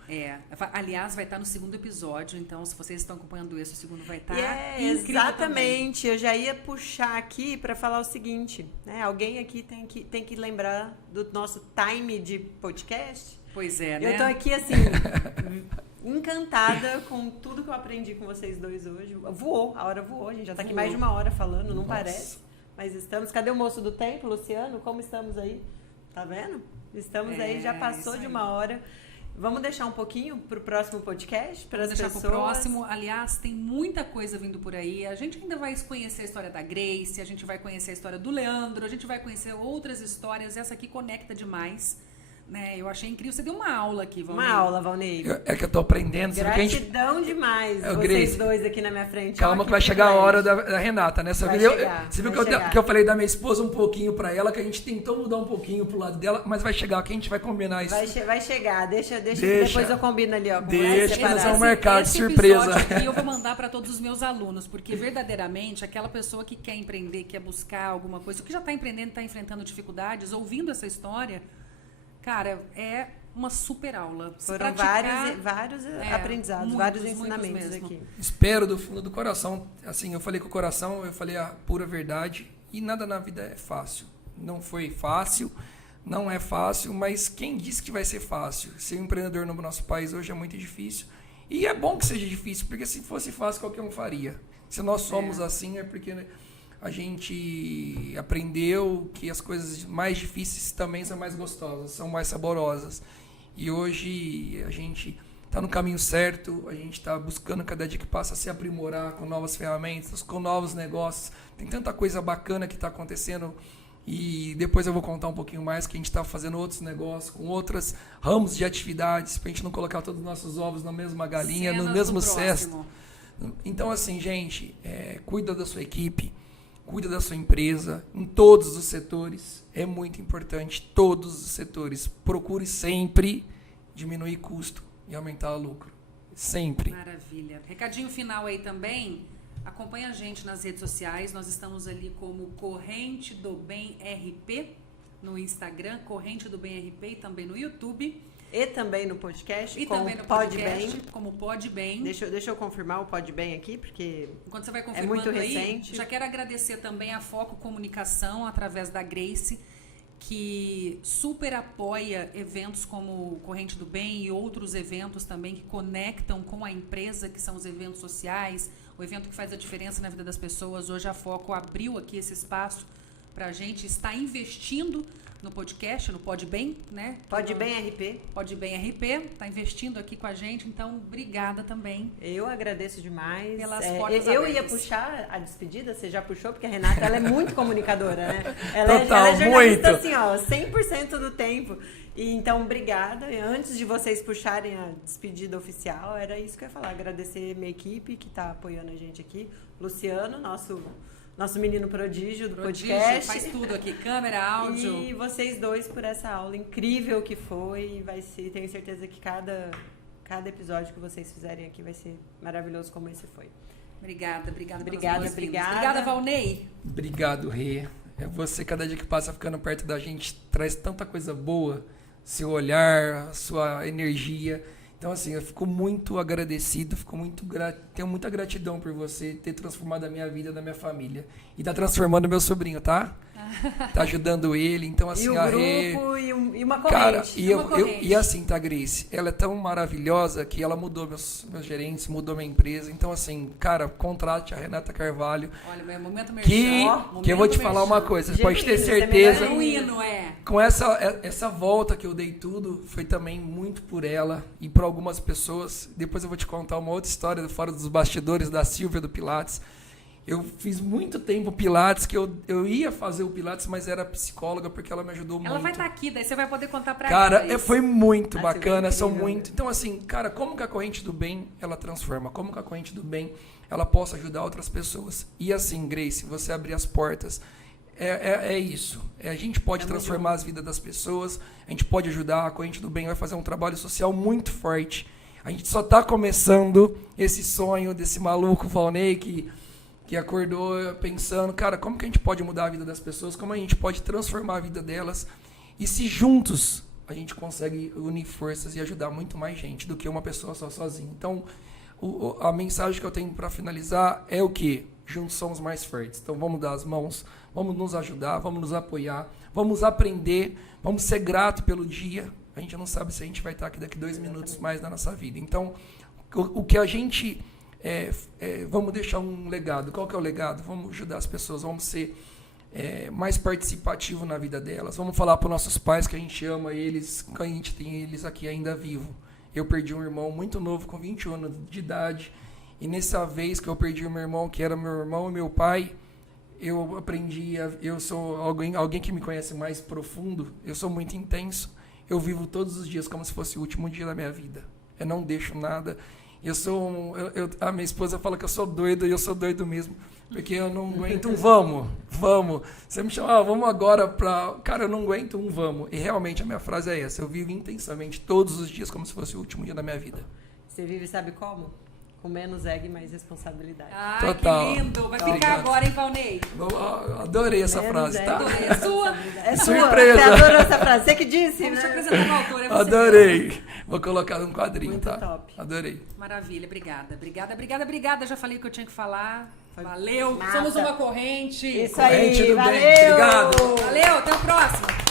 Aliás, vai estar no segundo episódio, então se vocês estão acompanhando esse, o segundo vai estar incrível também. Exatamente. Eu já ia puxar aqui para falar o seguinte, né? Alguém aqui tem que lembrar do nosso time de podcast. Pois é, né? Eu tô aqui assim encantada com tudo que eu aprendi com vocês dois hoje. A hora voou, a gente já tá aqui Voou. mais de uma hora falando, não Nossa. parece. Mas estamos. Cadê o moço do tempo, Luciano? Como estamos aí? Tá vendo? Estamos aí, já passou isso de aí. uma hora. Vamos deixar um pouquinho pro próximo podcast, para as Vamos deixar pessoas. pro próximo. Aliás, tem muita coisa vindo por aí. A gente ainda vai conhecer a história da Grace, a gente vai conhecer a história do Leandro, a gente vai conhecer outras histórias. Essa aqui conecta demais. Né? Eu achei incrível. Você deu uma aula aqui, Valnei. Uma aula, Valnei. É que eu tô aprendendo. Sabe que a gente... Gratidão demais, É, vocês Grace, dois aqui na minha frente. Calma Ó, que vai chegar a hora da Renata, né? Vai Viu chegar, você viu vai que chegar. eu falei da minha esposa um pouquinho pra ela, que a gente tentou mudar um pouquinho pro lado dela, mas vai chegar, que a gente vai combinar isso. Vai chegar, deixa. Deixa. Depois eu combino ali, ó. Com Deixa, você nós separado. vamos marcar de Esse surpresa. episódio aqui eu vou mandar para todos os meus alunos, porque verdadeiramente aquela pessoa que quer empreender, quer buscar alguma coisa, que já está empreendendo, está enfrentando dificuldades, ouvindo essa história, cara, é uma super aula. Se Foram praticar, vários aprendizados, muitos, vários muitos ensinamentos mesmo. aqui. Espero do fundo do coração, assim, eu falei com o coração, eu falei a pura verdade, e nada na vida é fácil. Não foi fácil, não é fácil, mas quem disse que vai ser fácil? Ser um empreendedor no nosso país hoje é muito difícil. E é bom que seja difícil, porque se fosse fácil, qualquer um faria. Se nós somos assim, é porque a gente aprendeu que as coisas mais difíceis também são mais gostosas, são mais saborosas. E hoje a gente está no caminho certo, a gente está buscando cada dia que passa se aprimorar com novas ferramentas, com novos negócios. Tem tanta coisa bacana que está acontecendo e depois eu vou contar um pouquinho mais que a gente está fazendo outros negócios, com outros ramos de atividades, para a gente não colocar todos os nossos ovos na mesma galinha, no cenas mesmo do cesto. próximo. Então, assim, gente, cuida da sua equipe, cuida da sua empresa, em todos os setores. É muito importante, todos os setores. Procure sempre diminuir custo e aumentar o lucro. Sempre. Maravilha. Recadinho final aí também. Acompanha a gente nas redes sociais. Nós estamos ali como Corrente do Bem RP no Instagram, Corrente do Bem RP e também no YouTube. E também no podcast, E com também no o podcast, Podbem. como Podbem. Deixa eu confirmar o Podbem aqui, porque Enquanto você vai confirmando muito aí, recente. já quero agradecer também a Foco Comunicação, através da Grace, que super apoia eventos como Corrente do Bem e outros eventos também que conectam com a empresa, que são os eventos sociais, o evento que faz a diferença na vida das pessoas. Hoje a Foco abriu aqui esse espaço para a gente estar investindo no podcast, no Pode Bem, né? Pode Bem RP. Pode Bem RP, tá investindo aqui com a gente, então obrigada também. Eu agradeço demais. Pelas portas eu abertas. ia puxar a despedida, você já puxou, porque a Renata ela é muito comunicadora, né? Total, ela é jornalista muito. assim, ó, 100% do tempo. E, então, obrigada. E antes de vocês puxarem a despedida oficial, era isso que eu ia falar. Agradecer minha equipe que está apoiando a gente aqui. Luciano, nosso menino prodígio do podcast. Faz tudo aqui, câmera, áudio. E vocês dois por essa aula incrível que foi. Vai ser, tenho certeza que cada episódio que vocês fizerem aqui vai ser maravilhoso como esse foi. Obrigada. Obrigada. Obrigada, Valnei. Obrigado, Rê. Você, cada dia que passa ficando perto da gente, traz tanta coisa boa. Seu olhar, a sua energia. Então, assim, eu fico muito agradecido, tenho muita gratidão por você ter transformado a minha vida, da minha família. E tá transformando meu sobrinho, tá? Tá ajudando ele. Então, assim, E o a grupo Rê... e uma corrente. Cara, corrente. e assim, tá, Grace? Ela é tão maravilhosa que ela mudou meus gerentes, mudou minha empresa. Então, assim, cara, contrate a Renata Carvalho. Olha, meu momento merchan. Que eu vou te falar uma coisa, você pode ter certeza... É um hino, é. Com essa volta que eu dei tudo, foi também muito por ela e por algumas pessoas. Depois eu vou te contar uma outra história fora dos bastidores da Silvia do Pilates. Eu fiz muito tempo Pilates, que eu ia fazer o Pilates, mas era psicóloga, porque ela me ajudou muito. Ela vai estar aqui, daí você vai poder contar pra Cara, ela. foi muito Ah, bacana, você são foi incrível, muito... Então, assim, cara, como que a corrente do bem, ela transforma? Como que a corrente do bem, ela possa ajudar outras pessoas? E assim, Grace, você abrir as portas... É isso. A gente pode transformar as vidas das pessoas, a gente pode ajudar, a corrente do bem vai fazer um trabalho social muito forte. A gente só está começando esse sonho desse maluco Valnei que acordou pensando, cara, como que a gente pode mudar a vida das pessoas, como a gente pode transformar a vida delas, e se juntos a gente consegue unir forças e ajudar muito mais gente do que uma pessoa só sozinha. Então, a mensagem que eu tenho para finalizar é o quê? Juntos somos mais fortes. Então, vamos dar as mãos, vamos nos ajudar, vamos nos apoiar, vamos aprender, vamos ser grato pelo dia. A gente não sabe se a gente vai estar aqui daqui 2 minutos mais na nossa vida. Então, o que a gente... vamos deixar um legado. Qual que é o legado? Vamos ajudar as pessoas, vamos ser mais participativo na vida delas. Vamos falar para os nossos pais que a gente ama eles, que a gente tem eles aqui ainda vivo. Eu perdi um irmão muito novo, com 21 anos de idade, e nessa vez que eu perdi o meu irmão, que era meu irmão e meu pai, eu aprendi, eu sou alguém que me conhece mais profundo, eu sou muito intenso, eu vivo todos os dias como se fosse o último dia da minha vida. Eu não deixo nada. A minha esposa fala que eu sou doido, e eu sou doido mesmo, porque eu não aguento vamos. Você me chama, vamos agora pra... Cara, eu não aguento vamos. E realmente a minha frase é essa, eu vivo intensamente todos os dias como se fosse o último dia da minha vida. Você vive, sabe como? Com menos ego e mais responsabilidade. Ai, Total. que lindo. Vai ficar Obrigado. agora, hein, Valnei? Adorei essa Menos frase, tá? ego. É sua. É sua. Surpresa. Você adorou essa frase. Você que disse, Vamos te né? apresentar uma autora. É você. Adorei. Vou colocar num quadrinho, Muito tá? top. Adorei. Maravilha, obrigada. Já falei o que eu tinha que falar. Valeu. Massa. Somos uma corrente. Isso Corrente aí, do bem. valeu! Obrigado. Valeu, até o próximo.